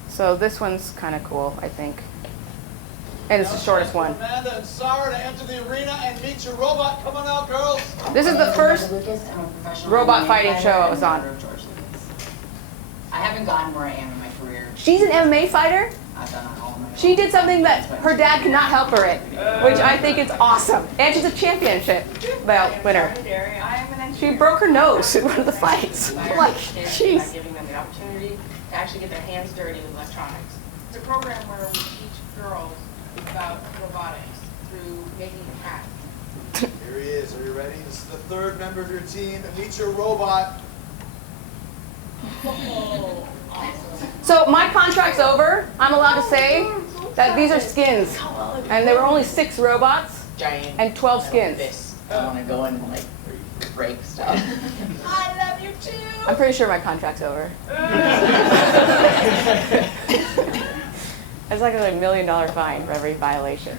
So this one's kind of cool, I think. And it's the shortest one. Amanda and Saura to enter the arena and meet your robot. Come on out, girls. This is the first robot fighting show I was on. I haven't gotten where I am in my career. She's an MMA fighter? I've done all of my She did something that her dad could not help her in, which I think is awesome. And she's a championship belt winner. She broke her nose in one of the fights. Like, jeez. Giving them the opportunity to actually get their hands dirty with electronics. It's a program where we teach girls about robotics through making a cat. Here he is. Are you ready? This is the third member of your team. Meet your robot. Oh, awesome. So my contract's over. I'm allowed to say that these are skins. And there were only 6 robots Giant and 12 skins. fists. I want to go and like break stuff. I love you too. I'm pretty sure my contract's over. It's like a $1 million fine for every violation.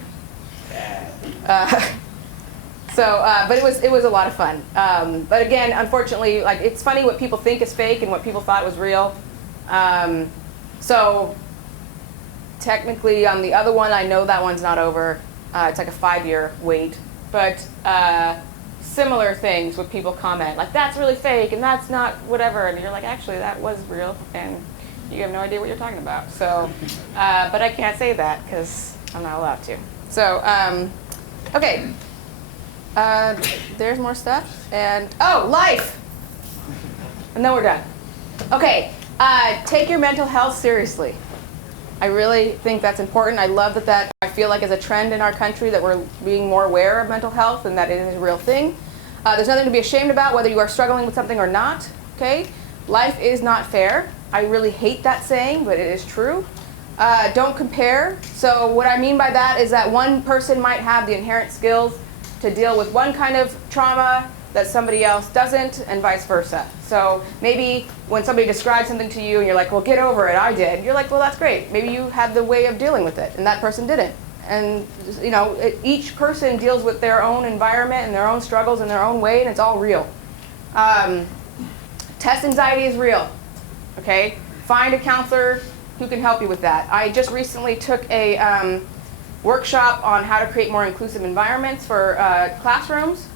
But it was a lot of fun. But again, unfortunately, like it's funny what people think is fake and what people thought was real. So technically, on the other one, I know that one's not over. It's like a 5-year wait. But similar things with people comment, like that's really fake and that's not whatever, and you're like, actually, that was real, and you have no idea what you're talking about. So, but I can't say that because I'm not allowed to. So, okay. There's more stuff. And, oh, life. And then we're done. Okay, take your mental health seriously. I really think that's important. I love that I feel like is a trend in our country that we're being more aware of mental health and that it is a real thing. There's nothing to be ashamed about whether you are struggling with something or not, okay? Life is not fair. I really hate that saying, but it is true. Don't compare. So what I mean by that is that one person might have the inherent skills to deal with one kind of trauma that somebody else doesn't, and vice versa. So maybe when somebody describes something to you and you're like, well, get over it, I did. You're like, well, that's great. Maybe you had the way of dealing with it, and that person didn't. And you know, each person deals with their own environment and their own struggles in their own way, and it's all real. Test anxiety is real, okay? Find a counselor who can help you with that. I just recently took a workshop on how to create more inclusive environments for classrooms.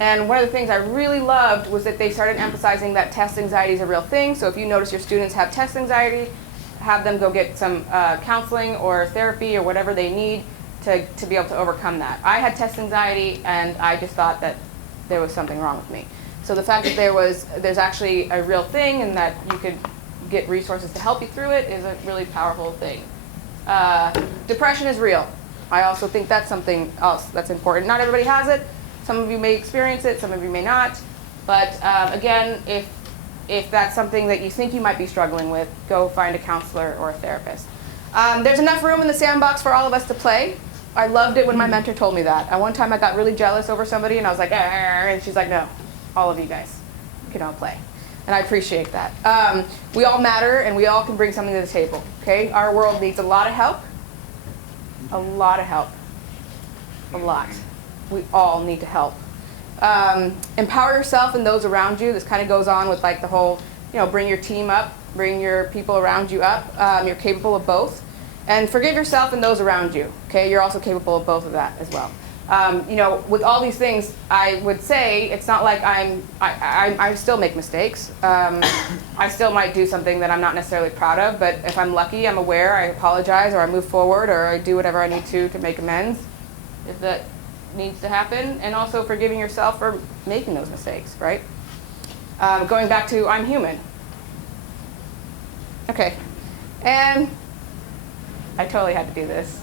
And one of the things I really loved was that they started emphasizing that test anxiety is a real thing. So if you notice your students have test anxiety, have them go get some counseling or therapy or whatever they need to be able to overcome that. I had test anxiety and I just thought that there was something wrong with me. So the fact that there's actually a real thing and that you could get resources to help you through it is a really powerful thing. Depression is real. I also think that's something else that's important. Not everybody has it. Some of you may experience it, some of you may not. But again, if that's something that you think you might be struggling with, go find a counselor or a therapist. There's enough room in the sandbox for all of us to play. I loved it when my mentor told me that. One time I got really jealous over somebody and I was like, and she's like, no, all of you guys can all play. And I appreciate that. We all matter and we all can bring something to the table, okay? Our world needs a lot of help. A lot of help. A lot. We all need to help. Empower yourself and those around you. This kind of goes on with like the whole, bring your team up, bring your people around you up. You're capable of both. And forgive yourself and those around you, okay? You're also capable of both of that as well. With all these things, I would say it's not like I still make mistakes. I still might do something that I'm not necessarily proud of, but if I'm lucky, I'm aware, I apologize, or I move forward, or I do whatever I need to make amends if that needs to happen. And also forgiving yourself for making those mistakes, right? Going back to I'm human. Okay, and I totally had to do this.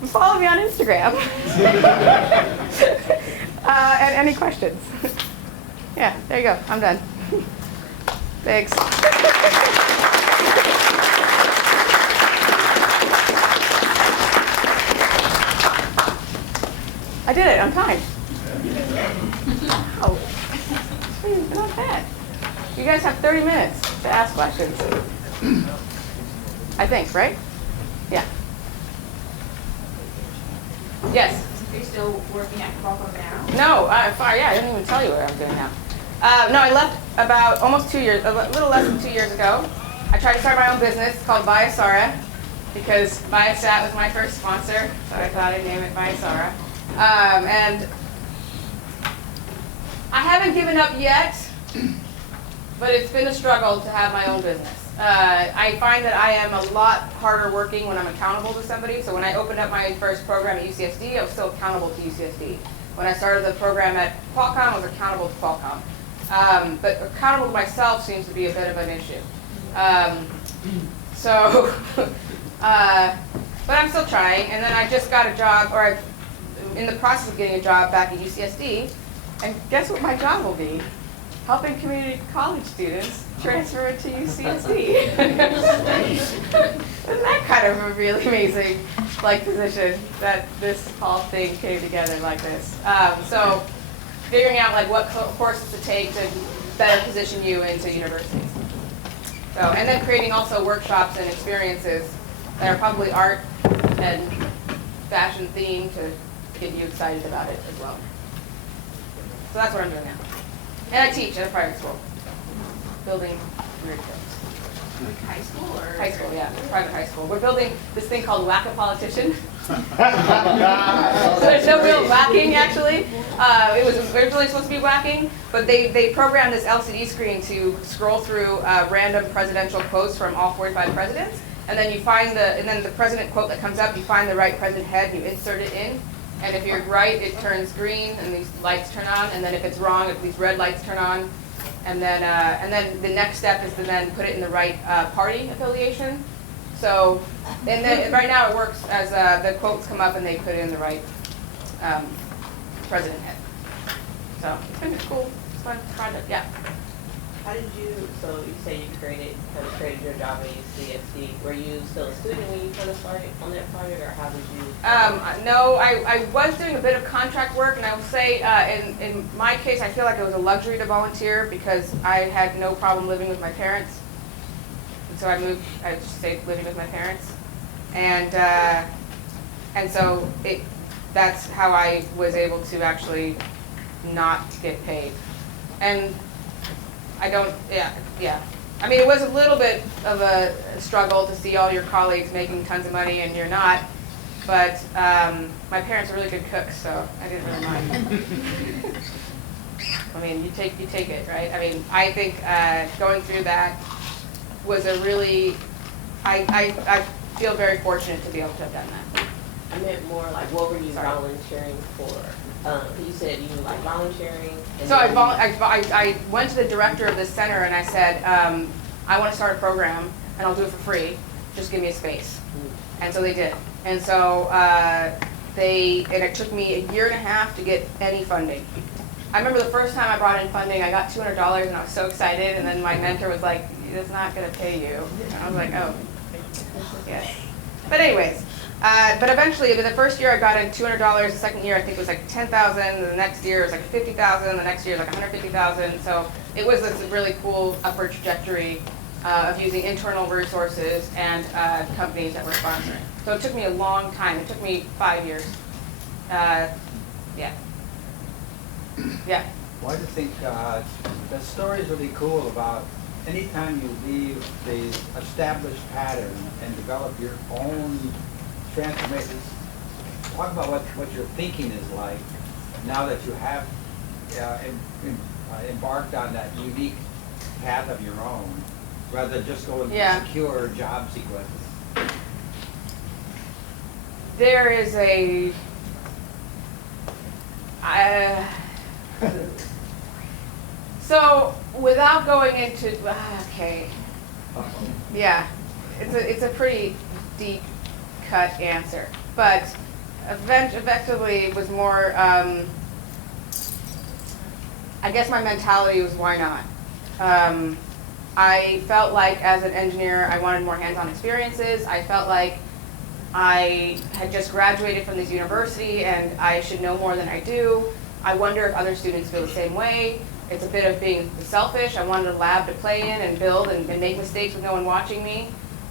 And follow me on Instagram. And any questions? Yeah, there you go. I'm done. Thanks. I did it on time. Wow. Not bad. You guys have 30 minutes to ask questions. I think, right? Yeah. Yes? Are you still working at Qualcomm now? No, yeah, I didn't even tell you what I'm doing now. No, I left about almost 2 years, a little less than 2 years ago. I tried to start my own business called ViaSaura because Viasat was my first sponsor, so I thought I'd name it ViaSaura. And I haven't given up yet, but it's been a struggle to have my own business. I find that I am a lot harder working when I'm accountable to somebody. So when I opened up my first program at UCSD, I was still accountable to UCSD. When I started the program at Qualcomm, I was accountable to Qualcomm. But accountable to myself seems to be a bit of an issue. But I'm still trying. And then I just got a job, or I'm in the process of getting a job back at UCSD. And guess what my job will be? Helping community college students transfer to UCSD. Isn't that kind of a really amazing position that this whole thing came together like this? So figuring out what courses to take to better position you into universities. So, and then creating also workshops and experiences that are probably art and fashion themed to get you excited about it as well. So that's what I'm doing now. And I teach at a private school, building career skills. Like high school or? High school, yeah, private high school. We're building this thing called Whack a Politician. So there's no real whacking, actually. It was originally supposed to be whacking, but they programmed this LCD screen to scroll through random presidential quotes from all 45 presidents, and then you find the president quote that comes up, you find the right president head, and you insert it in. And if you're right, it turns green, and these lights turn on. And then if it's wrong, these red lights turn on. And then the next step is to then put it in the right party affiliation. So, and then right now it works as the quotes come up and they put it in the right president head. So it's been a cool, fun project. Yeah. How did you, so you say you created your job at UCSD. Were you still a student when you kind of started on that project, or how did you? No, I was doing a bit of contract work, and I will say in my case, I feel like it was a luxury to volunteer because I had no problem living with my parents. And so I just stayed living with my parents. And so that's how I was able to actually not get paid. And I don't, yeah. I mean, it was a little bit of a struggle to see all your colleagues making tons of money and you're not, but my parents are really good cooks, so I didn't really mind. I mean, you take it, right? I mean, I think going through that was a really, I feel very fortunate to be able to have done that. I meant more like, what were you volunteering for? You said you like volunteering. So I went to the director of this center and I said, I want to start a program and I'll do it for free. Just give me a space. And so they did. And so it took me a year and a half to get any funding. I remember the first time I brought in funding, I got $200 and I was so excited. And then my mentor was like, it's not going to pay you. And I was like, oh, yes. But anyways. But eventually, the first year I got in $200. The second year I think it was like $10,000. The next year it was like $50,000. The next year it was like $150,000. So it was this really cool upward trajectory of using internal resources and companies that were sponsoring. So it took me a long time. It took me 5 years. Yeah. Yeah. Well, I just think the story is really cool about anytime you leave the established pattern and develop your own transformation. Talk about what your thinking is like now that you have embarked on that unique path of your own, rather than just going to secure job sequences. There is a so without going into yeah, it's a pretty deep cut answer. but effectively it was more, I guess my mentality was why not? I felt like as an engineer I wanted more hands-on experiences. I felt like I had just graduated from this university and I should know more than I do. I wonder if other students feel the same way. It's a bit of being selfish. I wanted a lab to play in and build and make mistakes with no one watching me.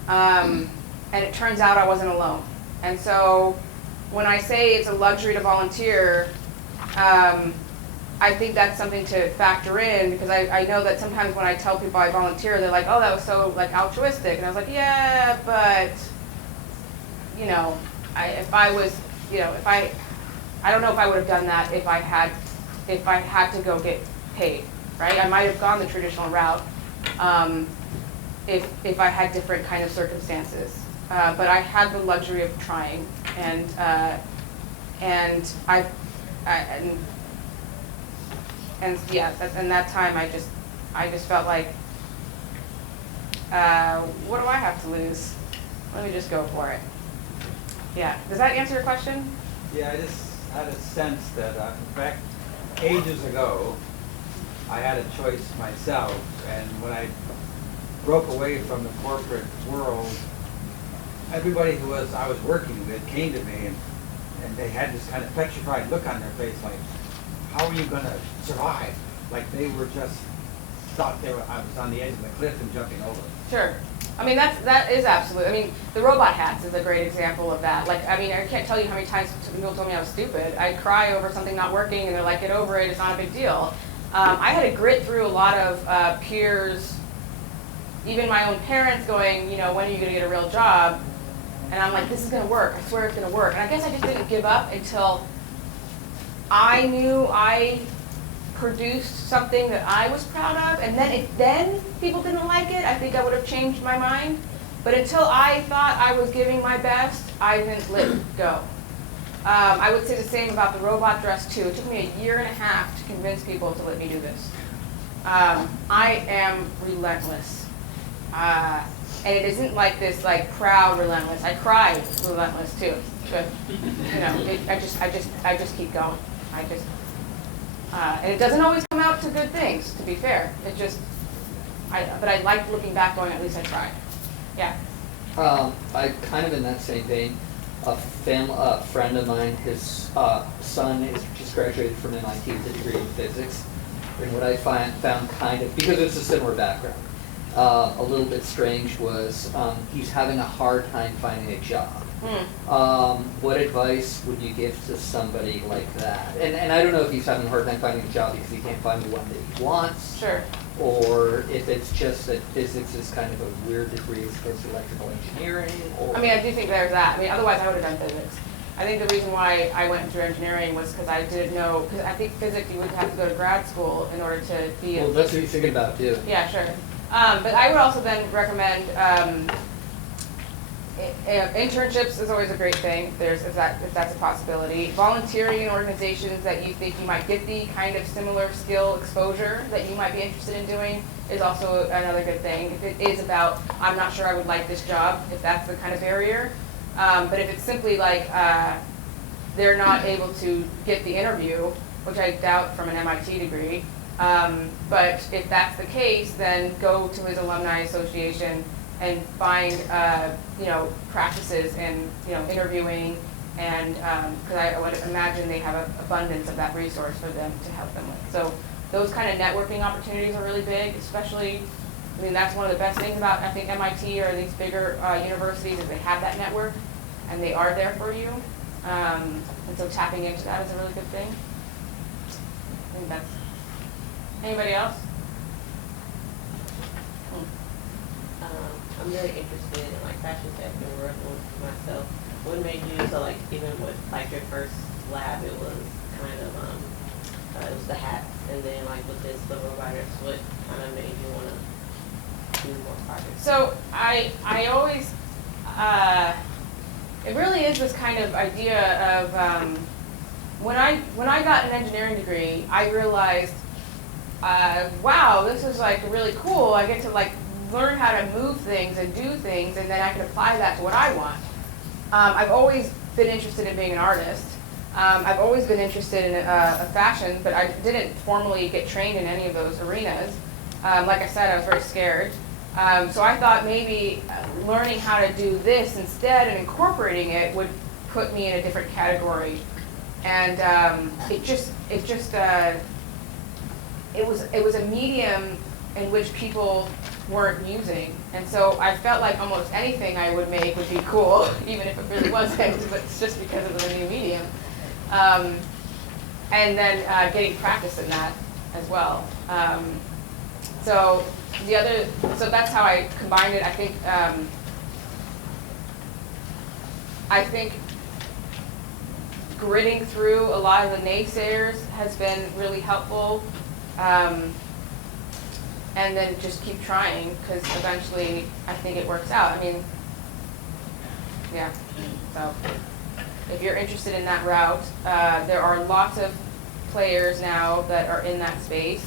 And it turns out I wasn't alone. And so when I say it's a luxury to volunteer, I think that's something to factor in, because I know that sometimes when I tell people I volunteer, they're like, oh, that was so like altruistic. And I was like, yeah, but you know, I don't know if I would have done that if I had to go get paid, right? I might have gone the traditional route if I had different kind of circumstances. But I had the luxury of trying, and that time I just felt like, what do I have to lose? Let me just go for it. Yeah, does that answer your question? Yeah, I just had a sense that, in fact, ages ago, I had a choice myself, and when I broke away from the corporate world, everybody I was working with came to me, and they had this kind of petrified look on their face, like, how are you going to survive? Like they were just thought I was on the edge of the cliff and jumping over. Sure. I mean, that is absolute. I mean, the robot hats is a great example of that. Like, I mean, I can't tell you how many times people told me I was stupid. I'd cry over something not working, and they're like, get over it, it's not a big deal. I had to grit through a lot of peers, even my own parents going, you know, when are you going to get a real job? And I'm like, this is going to work. I swear it's going to work. And I guess I just didn't give up until I knew I produced something that I was proud of, and then if people didn't like it, I think I would have changed my mind. But until I thought I was giving my best, I didn't let go. I would say the same about the robot dress too. It took me 1.5 years to convince people to let me do this. I am relentless, and it isn't like this like proud relentless. I cry relentless too. But you know, I just keep going. And it doesn't always come out to good things, to be fair. It just, but I like looking back going, at least I tried. Yeah. I kind of in that same vein, a friend of mine, his son is just graduated from MIT with a degree in physics. And what I found kind of, because it's a similar background, a little bit strange was he's having a hard time finding a job. What advice would you give to somebody like that? And I don't know if he's having a hard time finding a job because he can't find the one that he wants. Sure. Or if it's just that physics is kind of a weird degree as opposed to electrical engineering. Or I mean, I do think there's that. I mean, otherwise I would have done physics. I think the reason why I went into engineering was because I didn't know, because I think physics you would have to go to grad school in order to be Well, that's what you're thinking about too. Yeah, sure. But I would also then recommend internships is always a great thing if that's a possibility. Volunteering in organizations that you think you might get the kind of similar skill exposure that you might be interested in doing is also another good thing. If it is about, I'm not sure I would like this job, if that's the kind of barrier. But if it's simply like they're not able to get the interview, which I doubt from an MIT degree, but if that's the case, then go to his alumni association and find practices in interviewing, and because I would imagine they have an abundance of that resource for them to help them with. So those kind of networking opportunities are really big, especially, I mean, that's one of the best things about, I think, MIT or these bigger universities is they have that network and they are there for you. And so tapping into that is a really good thing. I think that's, anybody else? I'm very interested in like fashion tech and wearable myself. What made you, so like even with like your first lab, it was kind of it was the hats, and then like with this the robotics, what kind of made you want to do more projects? So I always it really is this kind of idea of when I got an engineering degree, I realized wow, this is like really cool. I get to like learn how to move things and do things, and then I can apply that to what I want. I've always been interested in being an artist. I've always been interested in fashion, but I didn't formally get trained in any of those arenas. Like I said, I was very scared. So I thought maybe learning how to do this instead and incorporating it would put me in a different category. And it was a medium in which people weren't using. And so I felt like almost anything I would make would be cool, even if it really wasn't, but it's just because it was a new medium. And then getting practice in that as well. So that's how I combined it. I think gritting through a lot of the naysayers has been really helpful. And then just keep trying, because eventually I think it works out. I mean, yeah. So if you're interested in that route, there are lots of players now that are in that space,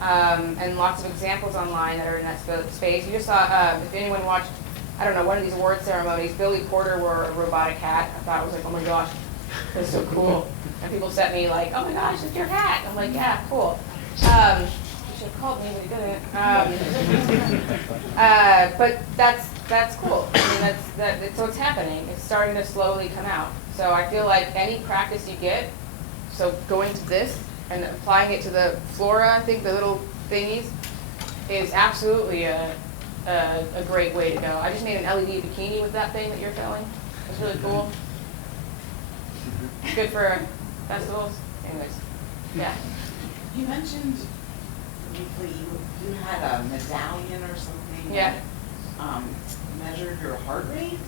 and lots of examples online that are in that space. You just saw, if anyone watched, I don't know, one of these award ceremonies, Billy Porter wore a robotic hat. I thought it was like, oh my gosh, that's so cool. And people sent me like, oh my gosh, it's your hat. I'm like, yeah, cool. You should have called me, but you didn't. But that's cool. I mean, so it's happening. It's starting to slowly come out. So I feel like any practice you get, so going to this and applying it to the flora, I think the little thingies, is absolutely a great way to go. I just made an LED bikini with that thing that you're selling. It's really cool. Good for festivals. Anyways, yeah. You mentioned briefly you had a medallion or something. Yeah. That, measured your heart rate.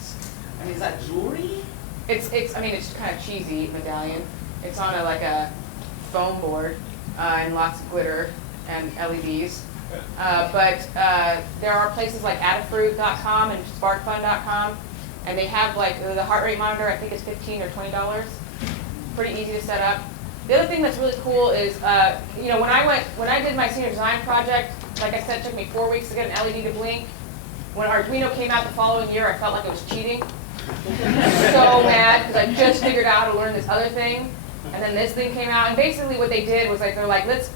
I mean, is that jewelry? I mean, it's kind of cheesy medallion. It's on a foam board and lots of glitter and LEDs. But there are places like Adafruit.com and SparkFun.com, and they have the heart rate monitor. I think it's $15 or $20. Pretty easy to set up. The other thing that's really cool is, when I did my senior design project, like I said, it took me 4 weeks to get an LED to blink. When Arduino came out the following year, I felt like I was cheating. So mad, because I just figured out how to learn this other thing. And then this thing came out, and basically what they did was they're like, there's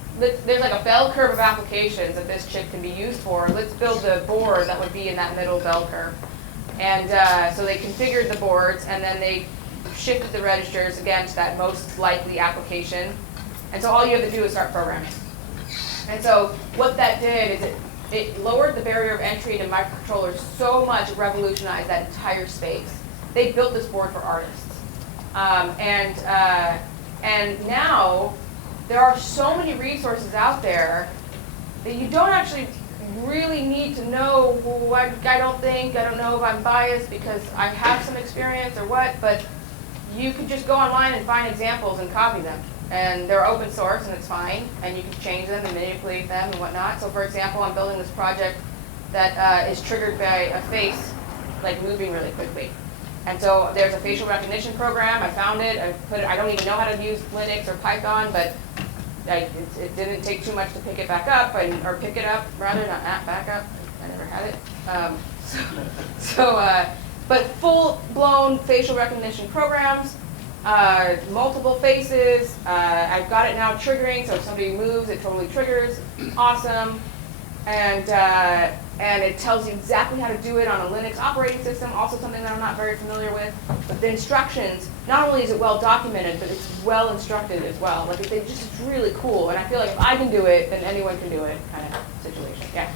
like a bell curve of applications that this chip can be used for. Let's build the board that would be in that middle bell curve. And so they configured the boards, and then they shifted the registers again to that most likely application. And so all you have to do is start programming. And so what that did is it lowered the barrier of entry to microcontrollers so much, it revolutionized that entire space. They built this board for artists. And now there are so many resources out there that you don't actually really need to know what I don't know if I'm biased because I have some experience or what, but you could just go online and find examples and copy them. And they're open source and it's fine, and you can change them and manipulate them and whatnot. So for example, I'm building this project that is triggered by a face moving really quickly. And so there's a facial recognition program. I found it. I don't even know how to use Linux or Python, but it didn't take too much to pick it back up, or pick it up rather, not back up. I never had it. But full-blown facial recognition programs, multiple faces. I've got it now triggering, so if somebody moves, it totally triggers. Awesome. And it tells you exactly how to do it on a Linux operating system, also something that I'm not very familiar with. But the instructions, not only is it well documented, but it's well instructed as well. It's really cool, and I feel like if I can do it, then anyone can do it kind of situation. Yeah.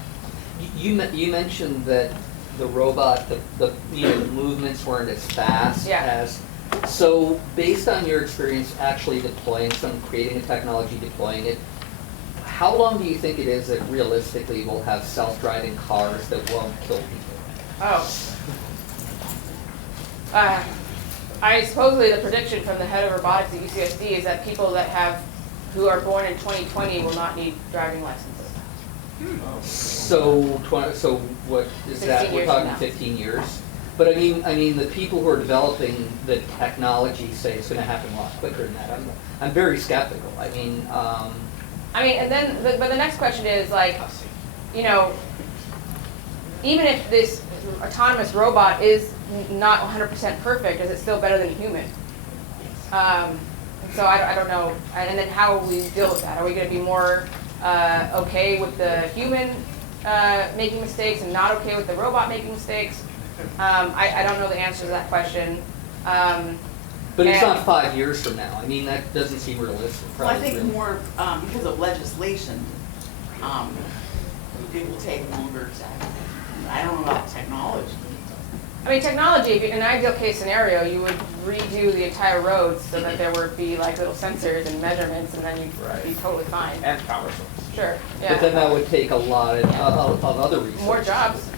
You mentioned that the robot, the movements weren't as fast as. So based on your experience actually creating a technology, deploying it, how long do you think it is that realistically we'll have self-driving cars that won't kill people? Supposedly the prediction from the head of robotics at UCSD is that people who are born in 2020 will not need driving licenses. So what is that? We're talking 15 years. But I mean, the people who are developing the technology say it's going to happen a lot quicker than that. I'm very skeptical. But the next question is even if this autonomous robot is not 100% perfect, is it still better than a human? So I don't know. And then how will we deal with that? Are we going to be more okay with the human making mistakes and not okay with the robot making mistakes? I don't know the answer to that question. But it's not 5 years from now. I mean, that doesn't seem realistic. Well, I think more because of legislation, it will take longer to, I don't know about technology. I mean, technology, in an ideal case scenario, you would redo the entire roads so that there would be like little sensors and measurements, and then you'd be totally fine. And power sources. Sure, yeah. But then that would take a lot of other resources. More jobs.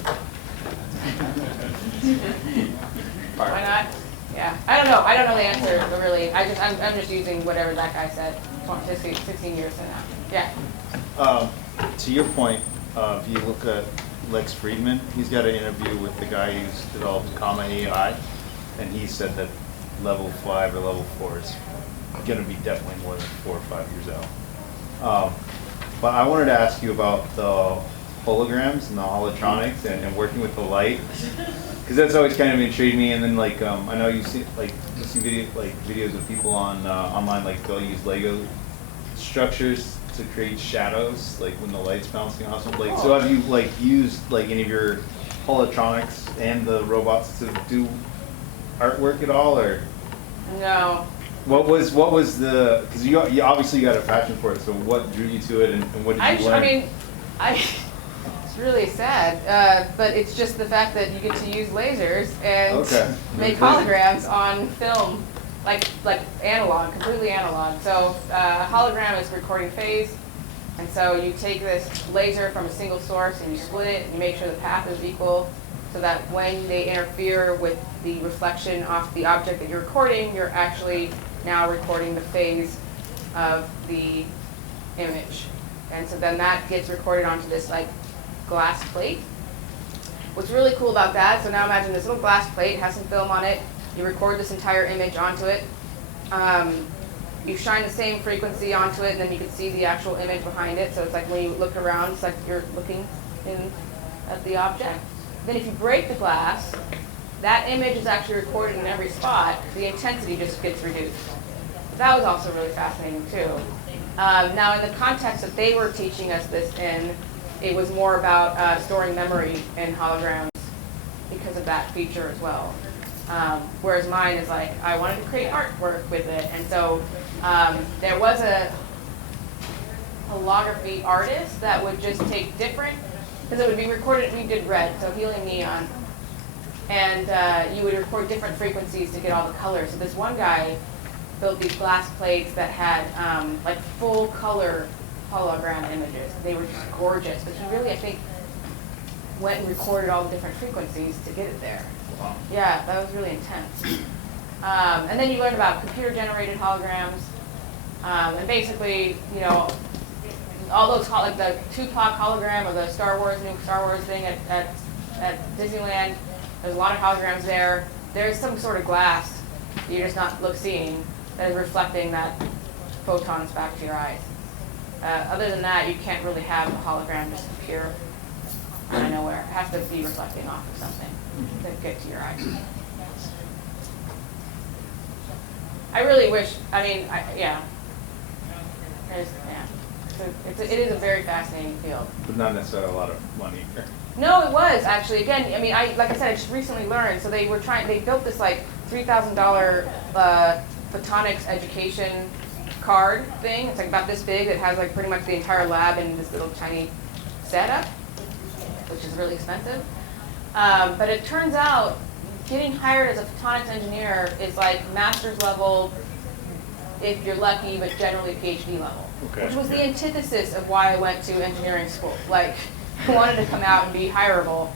Why not? Yeah, I don't know. I don't know the answer, but really, I'm just using whatever that guy said. 16 years from now. Yeah. To your point, if you look at Lex Friedman, he's got an interview with the guy who's developed Comma AI, and he said that level 5 or level 4 is going to be definitely more than 4 or 5 years out. But I wanted to ask you about the holograms and the holotronics and working with the light, because that's always kind of intrigued me. And then like I know you see videos of people on online, like they'll use Lego structures to create shadows, like when the light's bouncing off something. Like, so have you like used like any of your holotronics and the robots to do artwork at all, or? No. What was the, because you obviously got a passion for it, so what drew you to it, and what did you learn? I mean, it's really sad, but it's just the fact that you get to use lasers and make holograms on film, like analog, completely analog. So hologram is recording phase, and so you take this laser from a single source and you split it and you make sure the path is equal, so that when they interfere with the reflection off the object that you're recording, you're actually now recording the phase of the image. And so then that gets recorded onto this like glass plate. What's really cool about that, so now imagine this little glass plate has some film on it, you record this entire image onto it, you shine the same frequency onto it, and then you can see the actual image behind it. So it's like when you look around, it's like you're looking at the object. Then if you break the glass, that image is actually recorded in every spot. The intensity just gets reduced. That was also really fascinating too. Now in the context that they were teaching us this in, it was more about storing memory in holograms because of that feature as well. Whereas mine is like, I wanted to create artwork with it. And so there was a holography artist that would just take different, because it would be recorded, we did red, so helium neon. And you would record different frequencies to get all the colors. So this one guy built these glass plates that had like full color hologram images. They were just gorgeous, but he really, I think, went and recorded all the different frequencies to get it there. Wow. Yeah, that was really intense. And then you learn about computer-generated holograms, and basically, you know, all those, like the Tupac hologram or the new Star Wars thing at Disneyland. There's a lot of holograms there. There's some sort of glass you're just not seeing that is reflecting that photons back to your eyes. Other than that, you can't really have a hologram just appear out of nowhere. It has to be reflecting off of something to get to your eyes. I really wish, yeah. It is a very fascinating field. But not necessarily a lot of money. No, it was actually. Again, I mean, like I said, I just recently learned. So they built this like $3,000 photonics education card thing. It's like about this big. It has like pretty much the entire lab in this little tiny setup, which is really expensive. But it turns out getting hired as a photonics engineer is like master's level, if you're lucky, but generally PhD level. Okay. Which was the antithesis of why I went to engineering school. Like, I wanted to come out and be hireable.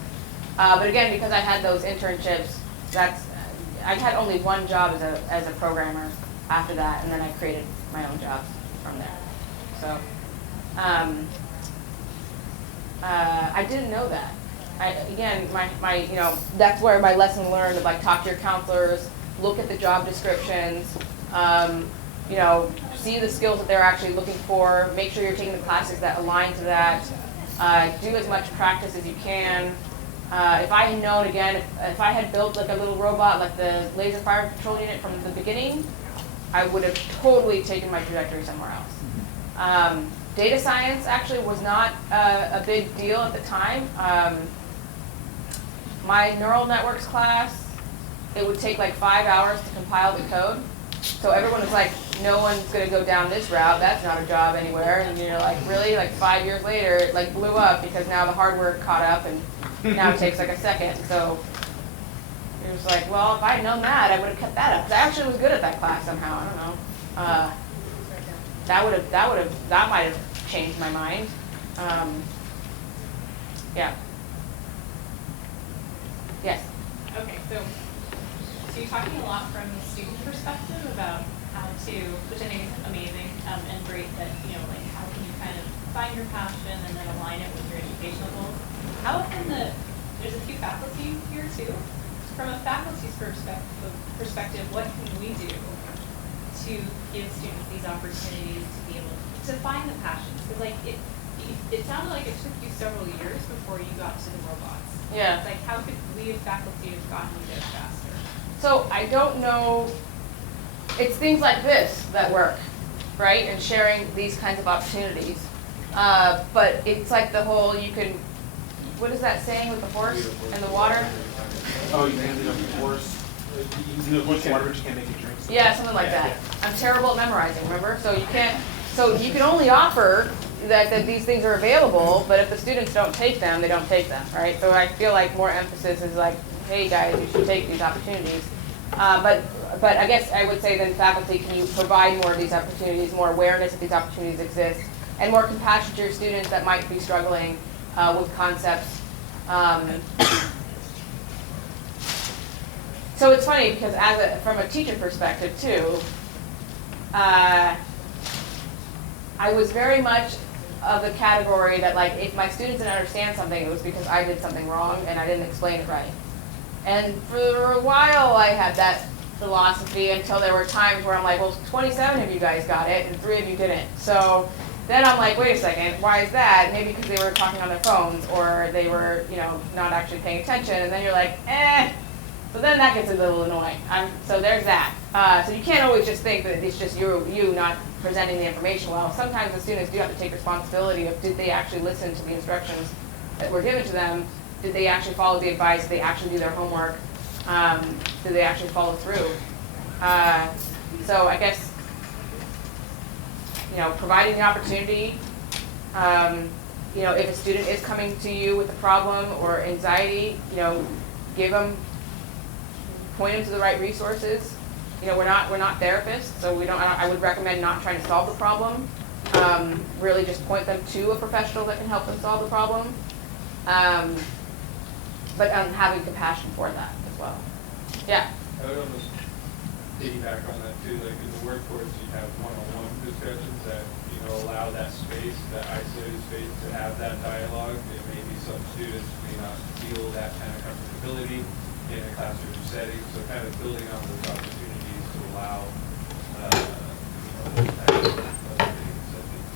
But again, because I had those internships, I had only one job as a programmer after that, and then I created my own jobs from there. So, I didn't know that. That's where my lesson learned of like talk to your counselors, look at the job descriptions, see the skills that they're actually looking for, make sure you're taking the classes that align to that, do as much practice as you can, If I had known, again, if I had built like a little robot, like the laser fire control unit from the beginning, I would have totally taken my trajectory somewhere else. Data science actually was not a big deal at the time. My neural networks class, it would take like 5 hours to compile the code. So everyone was like, no one's going to go down this route. That's not a job anywhere. And you're like, really? Like 5 years later, it like blew up because now the hardware caught up and now it takes like a second. So it was like, well, if I had known that, I would have kept that up. Because I actually was good at that class somehow. I don't know. That might have changed my mind. Yeah. Yes. Okay, so you're talking a lot from the student perspective about how to, which I think is amazing and great that, you know, like how can you kind of find your passion and then align it with your educational goals. How can there's a few faculty here too. From a faculty's perspective, what can we do to give students these opportunities to be able to find the passions? Because like it sounded like it took you several years before you got to the robots. Yeah. Like how could we as faculty have gotten you there faster? So I don't know, it's things like this that work, right? And sharing these kinds of opportunities. But it's like the whole, you can, what is that saying with the horse and the water? Oh, you handed up the horse. You can do the horse water, but you can't make it drink. Yeah, something like that. Yeah. I'm terrible at memorizing, remember? So you can't, so you can only offer that these things are available, but if the students don't take them, they don't take them, right? So I feel like more emphasis is like, hey guys, you should take these opportunities. But I guess I would say then faculty, can you provide more of these opportunities, more awareness that these opportunities exist, and more compassion to your students that might be struggling with concepts. So it's funny because from a teacher perspective too, I was very much of the category that like if my students didn't understand something, it was because I did something wrong and I didn't explain it right. And for a while I had that philosophy until there were times where I'm like, well, 27 of you guys got it and 3 of you didn't. So then I'm like, wait a second, why is that? Maybe because they were talking on their phones or they were, you know, not actually paying attention. And then you're like, eh. So then that gets a little annoying. So there's that. So you can't always just think that it's just you not presenting the information well. Sometimes the students do have to take responsibility of did they actually listen to the instructions that were given to them? Did they actually follow the advice? Did they actually do their homework? Did they actually follow through? So I guess, you know, providing the opportunity, you know, if a student is coming to you with a problem or anxiety, you know, point them to the right resources. You know, we're not therapists, so I would recommend not trying to solve the problem. Really just point them to a professional that can help them solve the problem. But having compassion for that as well. Yeah? I would almost piggyback on that too. Like in the workforce, you have one-on-one discussions that, you know, allow that space, that isolated space to have that dialogue. And maybe some students may not feel that kind of comfortability in a classroom setting. So kind of building on those opportunities to allow, you know, those types of things, I think,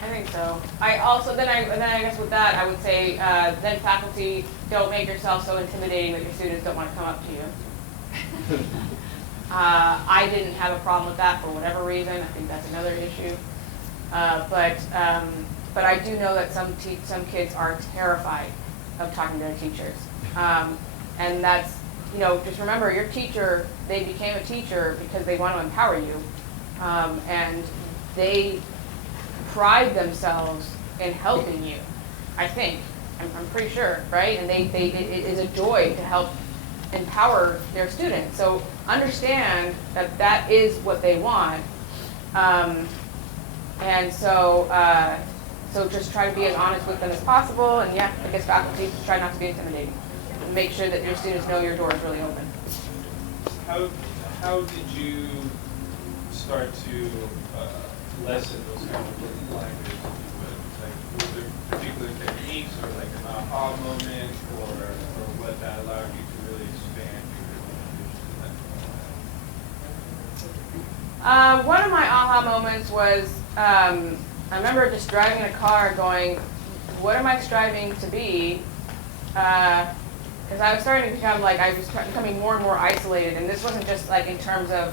I think so. I guess with that, I would say then faculty, don't make yourself so intimidating that your students don't want to come up to you. I didn't have a problem with that for whatever reason. I think that's another issue. But I do know that some kids are terrified of talking to their teachers. And that's, you know, just remember your teacher, they became a teacher because they want to empower you. And they pride themselves in helping you, I think. I'm pretty sure, right? And it is a joy to help empower their students. So understand that that is what they want. And so just try to be as honest with them as possible. And yeah, I guess faculty, try not to be intimidating. And make sure that your students know your door is really open. How did you start to lessen those kind of language, if you would? Like, were there particular techniques or like an aha moment or what that allowed you to really expand your One of my aha moments was, I remember just driving in a car going, what am I striving to be? Because I was starting to become like, I was becoming more and more isolated, and this wasn't just like in terms of,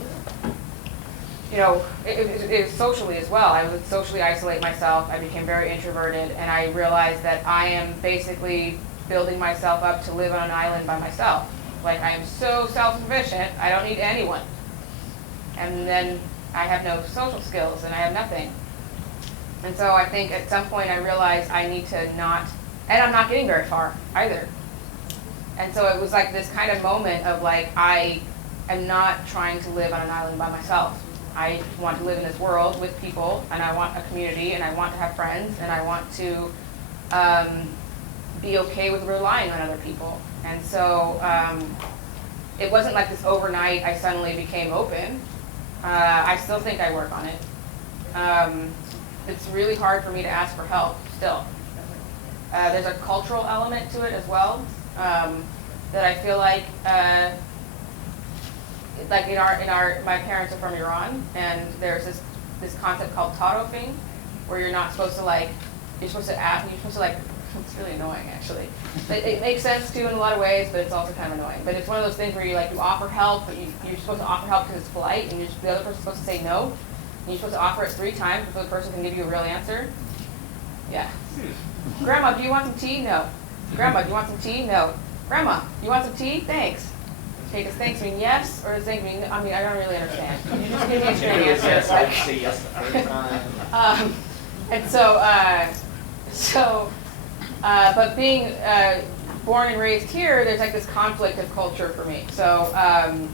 you know, it was socially as well. I would socially isolate myself. I became very introverted, and I realized that I am basically building myself up to live on an island by myself. Like, I am so self-sufficient, I don't need anyone. And then I have no social skills, and I have nothing. And so I think at some point I realized I need to not, and I'm not getting very far either. And so it was like this kind of moment of like, I am not trying to live on an island by myself. I want to live in this world with people, and I want a community, and I want to have friends, and I want to be okay with relying on other people. And so it wasn't like this overnight I suddenly became open. I still think I work on it. It's really hard for me to ask for help still. There's a cultural element to it as well, that I feel like my parents are from Iran, and there's this concept called tarofing, where you're not supposed to like, you're supposed to ask, you're supposed to like, it's really annoying actually. It makes sense too in a lot of ways, but it's also kind of annoying. But it's one of those things where you offer help, but you're supposed to offer help because it's polite, and the other person's supposed to say no. And you're supposed to offer it 3 times before the person can give you a real answer. Yeah. Grandma, do you want some tea? No. Grandma, do you want some tea? No. Grandma, you want some tea? Thanks. Okay, does thanks mean yes, or does thanks mean, I mean, I don't really understand. You just give me a straight answer. Yes, I would say yes every time. And so, but being born and raised here, there's like this conflict of culture for me. So I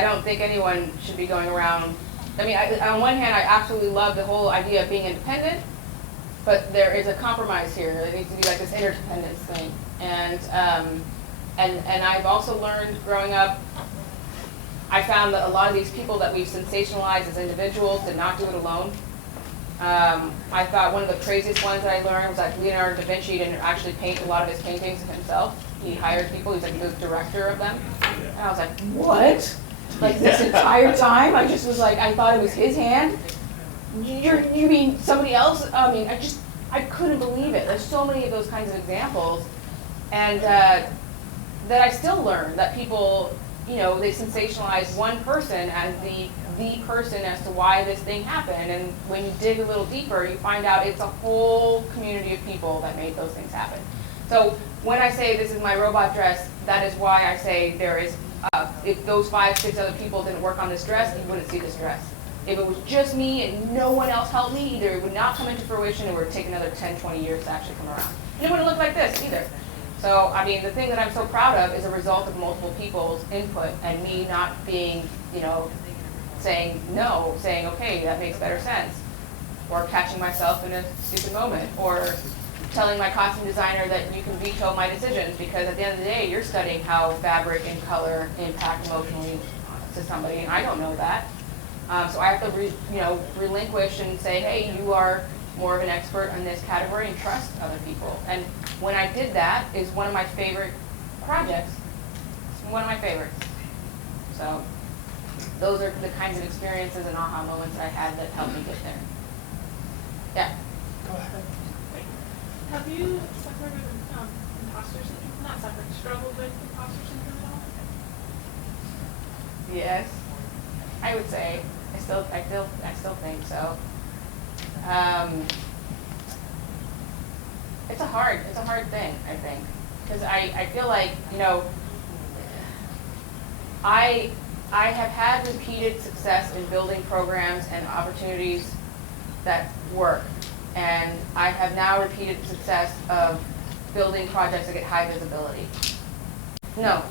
don't think anyone should be going around. I mean, on one hand, I absolutely love the whole idea of being independent, but there is a compromise here. There needs to be like this interdependence thing. And I've also learned growing up, I found that a lot of these people that we've sensationalized as individuals did not do it alone. I thought one of the craziest ones that I learned was that Leonardo da Vinci didn't actually paint a lot of his paintings himself. He hired people, he's like the director of them. And I was like, what? Like this entire time, I just was like, I thought it was his hand? You mean somebody else? I mean, I couldn't believe it. There's so many of those kinds of examples. And that I still learn that people, you know, they sensationalize one person as the person as to why this thing happened. And when you dig a little deeper, you find out it's a whole community of people that made those things happen. So when I say this is my robot dress, that is why I say there is, if those 5, 6 other people didn't work on this dress, you wouldn't see this dress. If it was just me and no one else helped me, either it would not come into fruition or it would take another 10, 20 years to actually come around. And it wouldn't look like this either. So, I mean, the thing that I'm so proud of is a result of multiple people's input and me not being, you know, saying no, saying, okay, that makes better sense. Or catching myself in a stupid moment. Or telling my costume designer that you can veto my decisions because at the end of the day, you're studying how fabric and color impact emotionally to somebody, and I don't know that. So I have to, relinquish and say, hey, you are more of an expert in this category and trust other people. And when I did that, is one of my favorite projects. It's one of my favorites. So those are the kinds of experiences and aha moments I had that helped me get there. Yeah. Go ahead. Have you suffered with imposter syndrome? Not suffered, struggled with imposter syndrome at all? Yes, I would say. I still think so. It's a hard thing, I think, because I feel like, I have had repeated success in building programs and opportunities that work, and I have now repeated success of building projects that get high visibility. No,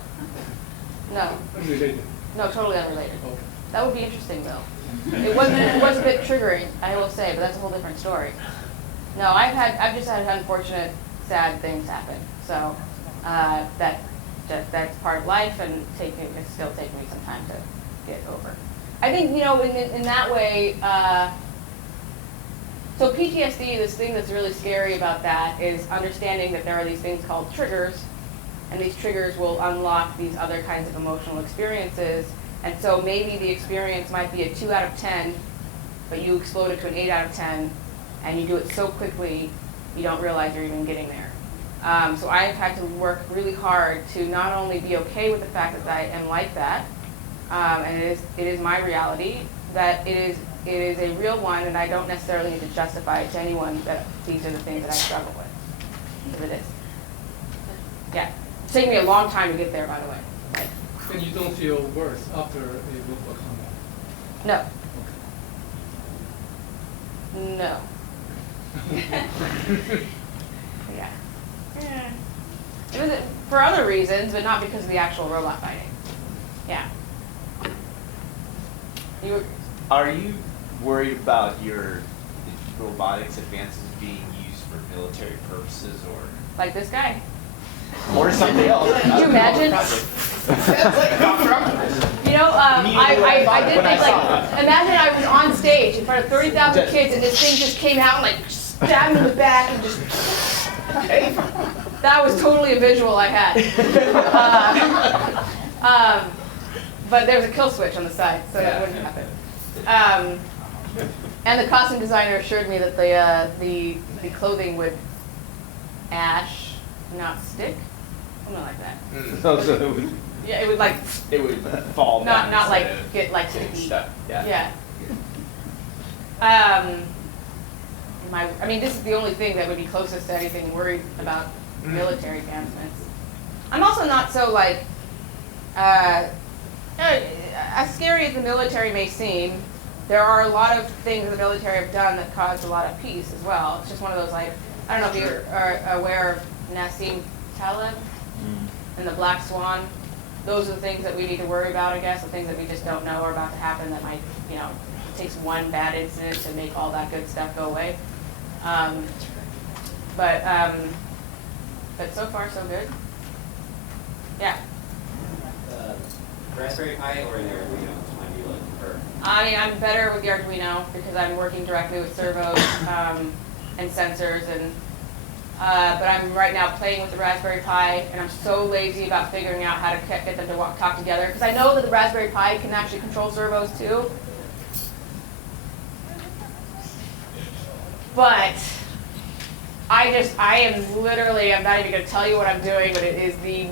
totally unrelated. That would be interesting though. It was a bit triggering, I will say, but that's a whole different story. No, I've just had unfortunate, sad things happen. So that's part of life, and it's still taking me some time to get over. I think in that way. So PTSD, this thing that's really scary about that is understanding that there are these things called triggers, and these triggers will unlock these other kinds of emotional experiences. And so maybe the experience might be a 2 out of 10, but you explode it to an 8 out of 10, and you do it so quickly you don't realize you're even getting there. So I've had to work really hard to not only be okay with the fact that I am like that, and it is my reality, that it is a real one, and I don't necessarily need to justify it to anyone that these are the things that I struggle with. Because it is. Yeah. It's taken me a long time to get there, by the way. Like, And you don't feel worse after you overcome that? no. No. Yeah. It was for other reasons, but not because of the actual robot fighting. Yeah. Are you worried about your robotics advances being used for military purposes or? Like this guy. Or something else? Could you imagine? You know, I did think, like, imagine I was on stage in front of 30,000 kids and this thing just came out and like stabbed me in the back and just, that was totally a visual I had. But there was a kill switch on the side, so that wouldn't happen. And the costume designer assured me that the clothing would ash, not stick, something like that. So it would. Yeah, it would like. It would fall down. Not like get like sticky. Stuck. Yeah. Yeah. I mean, this is the only thing that would be closest to anything worried about military advancements. I'm also not so like, as scary as the military may seem, there are a lot of things the military have done that caused a lot of peace as well. It's just one of those, like, I don't know if you are aware of Nassim Taleb and the Black Swan. Those are the things that we need to worry about, I guess, the things that we just don't know are about to happen that might, you know, it takes one bad incident to make all that good stuff go away. But so far so good. Yeah. Raspberry Pi or the Arduino might be looking for? I mean, I'm better with the Arduino because I'm working directly with servos and sensors, and but I'm right now playing with the Raspberry Pi, and I'm so lazy about figuring out how to get them to talk together because I know that the Raspberry Pi can actually control servos too. But I am literally, I'm not even going to tell you what I'm doing, but it is the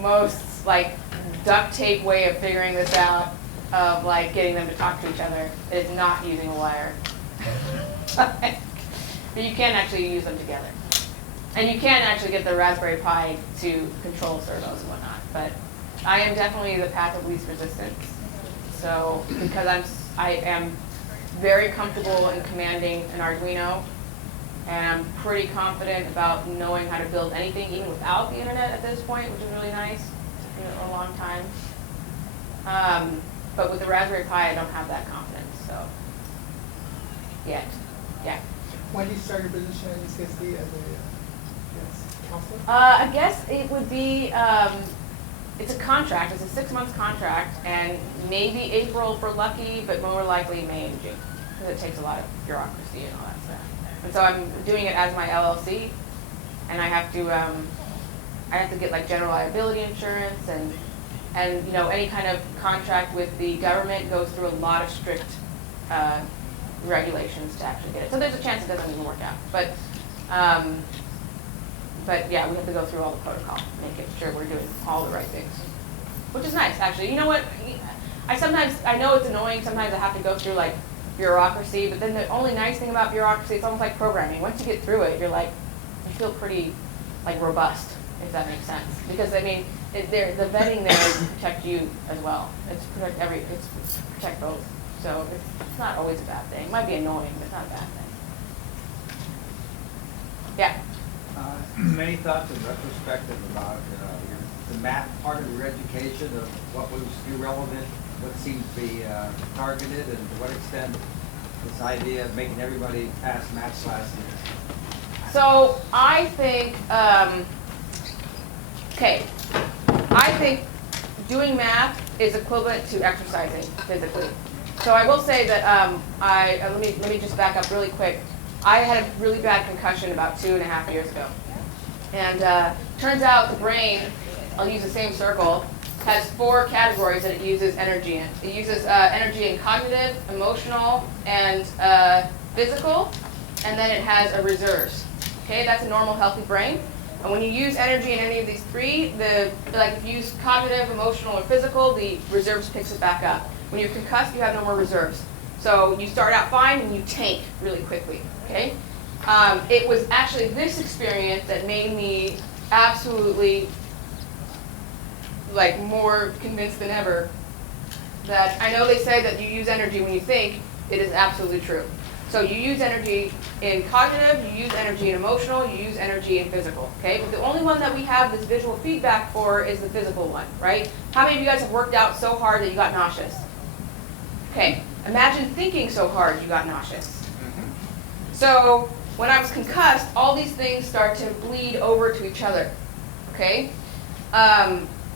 most like duct tape way of figuring this out, of like getting them to talk to each other. It's not using a wire. But you can actually use them together. And you can actually get the Raspberry Pi to control servos and whatnot. But I am definitely the path of least resistance. So because I am very comfortable in commanding an Arduino, and I'm pretty confident about knowing how to build anything even without the internet at this point, which is really nice. It's been a long time. But with the Raspberry Pi, I don't have that confidence, so yet. Yeah. When did you start your position at UCSD as a counselor? I guess it would be, it's a contract, it's a 6-month contract, and maybe April for lucky, but more likely May and June, because it takes a lot of bureaucracy and all that stuff. And so I'm doing it as my LLC, and I have to get like general liability insurance, and you know, any kind of contract with the government goes through a lot of strict regulations to actually get it. So there's a chance it doesn't even work out, but yeah, we have to go through all the protocol, making sure we're doing all the right things, which is nice, actually. You know what? I know it's annoying. Sometimes I have to go through like bureaucracy, but then the only nice thing about bureaucracy, it's almost like programming. Once you get through it, you're like, you feel pretty like robust, if that makes sense. Because I mean, the vetting there is to protect you as well. It's protect protect both. So it's not always a bad thing. It might be annoying, but it's not a bad thing. Yeah. Many thoughts in retrospective about the math part of your education, of what was irrelevant, what seemed to be targeted, and to what extent this idea of making everybody pass math classes? So I think, I think doing math is equivalent to exercising physically. So I will say that let me just back up really quick. I had a really bad concussion about 2.5 years ago. And turns out the brain, I'll use the same circle, has 4 categories that it uses energy in. It uses energy in cognitive, emotional, and physical, and then it has a reserves. Okay, that's a normal, healthy brain. And when you use energy in any of these three, like if you use cognitive, emotional, or physical, the reserves picks it back up. When you're concussed, you have no more reserves. So you start out fine and you tank really quickly. Okay. It was actually this experience that made me absolutely like more convinced than ever that I know they say that you use energy when you think. It is absolutely true. So you use energy in cognitive, you use energy in emotional, you use energy in physical, okay? But the only one that we have this visual feedback for is the physical one, right? How many of you guys have worked out so hard that you got nauseous? Okay, imagine thinking so hard you got nauseous. So when I was concussed, all these things start to bleed over to each other, okay?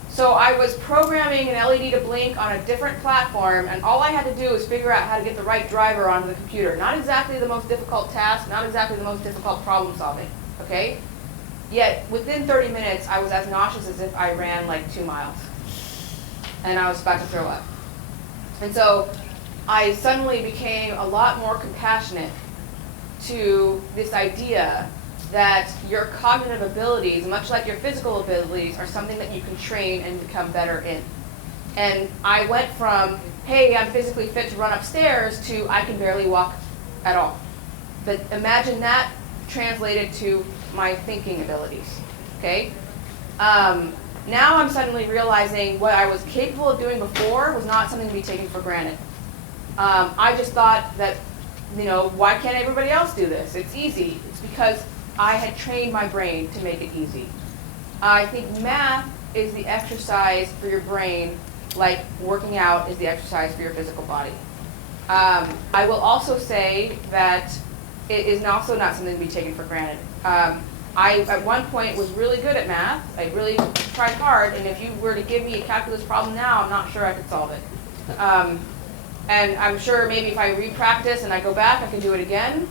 So I was programming an LED to blink on a different platform, and all I had to do was figure out how to get the right driver onto the computer. Not exactly the most difficult task, not exactly the most difficult problem solving, okay? Yet within 30 minutes, I was as nauseous as if I ran like 2 miles. And I was about to throw up. And so I suddenly became a lot more compassionate to this idea that your cognitive abilities, much like your physical abilities, are something that you can train and become better in. And I went from, hey, I'm physically fit to run upstairs, to I can barely walk at all. But imagine that translated to my thinking abilities, okay? Now I'm suddenly realizing what I was capable of doing before was not something to be taken for granted. I just thought that, why can't everybody else do this? It's easy. It's because I had trained my brain to make it easy. I think math is the exercise for your brain, like working out is the exercise for your physical body. I will also say that it is also not something to be taken for granted. I, at one point, was really good at math. I really tried hard, and if you were to give me a calculus problem now, I'm not sure I could solve it. And I'm sure maybe if I re-practice and I go back, I can do it again.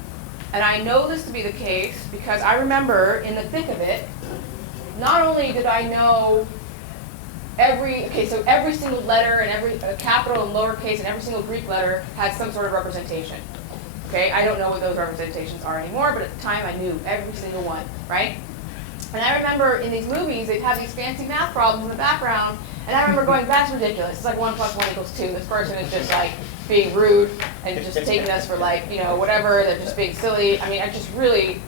And I know this to be the case because I remember in the thick of it, not only did I know every single letter and every capital and lowercase and every single Greek letter had some sort of representation. Okay, I don't know what those representations are anymore, but at the time I knew every single one, right? And I remember in these movies, they'd have these fancy math problems in the background, and I remember going, that's ridiculous. It's like 1 + 1 = 2. This person is just like being rude and just taking us for like, whatever. They're just being silly. I mean, I just really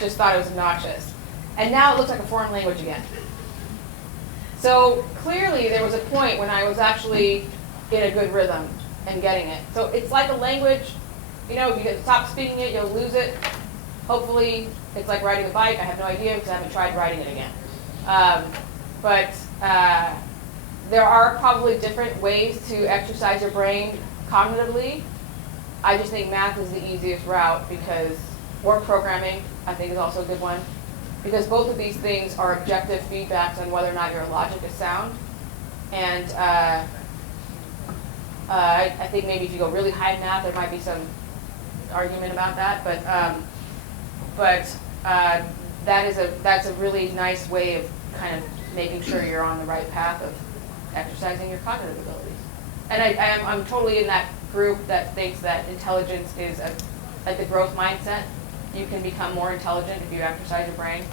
just thought it was obnoxious. And now it looks like a foreign language again. So clearly there was a point when I was actually in a good rhythm and getting it. So it's like a language, if you stop speaking it, you'll lose it. Hopefully it's like riding a bike. I have no idea because I haven't tried riding it again. But there are probably different ways to exercise your brain cognitively. I just think math is the easiest route or programming, I think, is also a good one. Because both of these things are objective feedbacks on whether or not your logic is sound. And I think maybe if you go really high in math, there might be some argument about that. But that's a really nice way of kind of making sure you're on the right path of exercising your cognitive abilities. And I'm totally in that group that thinks that intelligence is like the growth mindset. You can become more intelligent if you exercise your brain.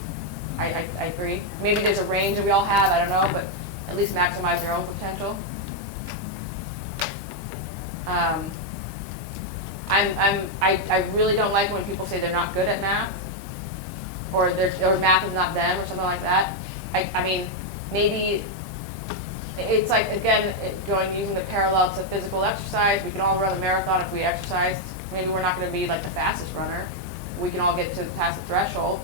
I agree. Maybe there's a range that we all have, I don't know, but at least maximize your own potential. I really don't like when people say they're not good at math, or math is not them, or something like that. I mean, maybe it's like, again, using the parallel to physical exercise. We can all run a marathon if we exercised. Maybe we're not going to be like the fastest runner. We can all get past the threshold.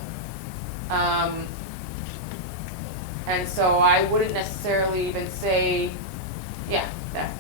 And so I wouldn't necessarily even say, yeah, that.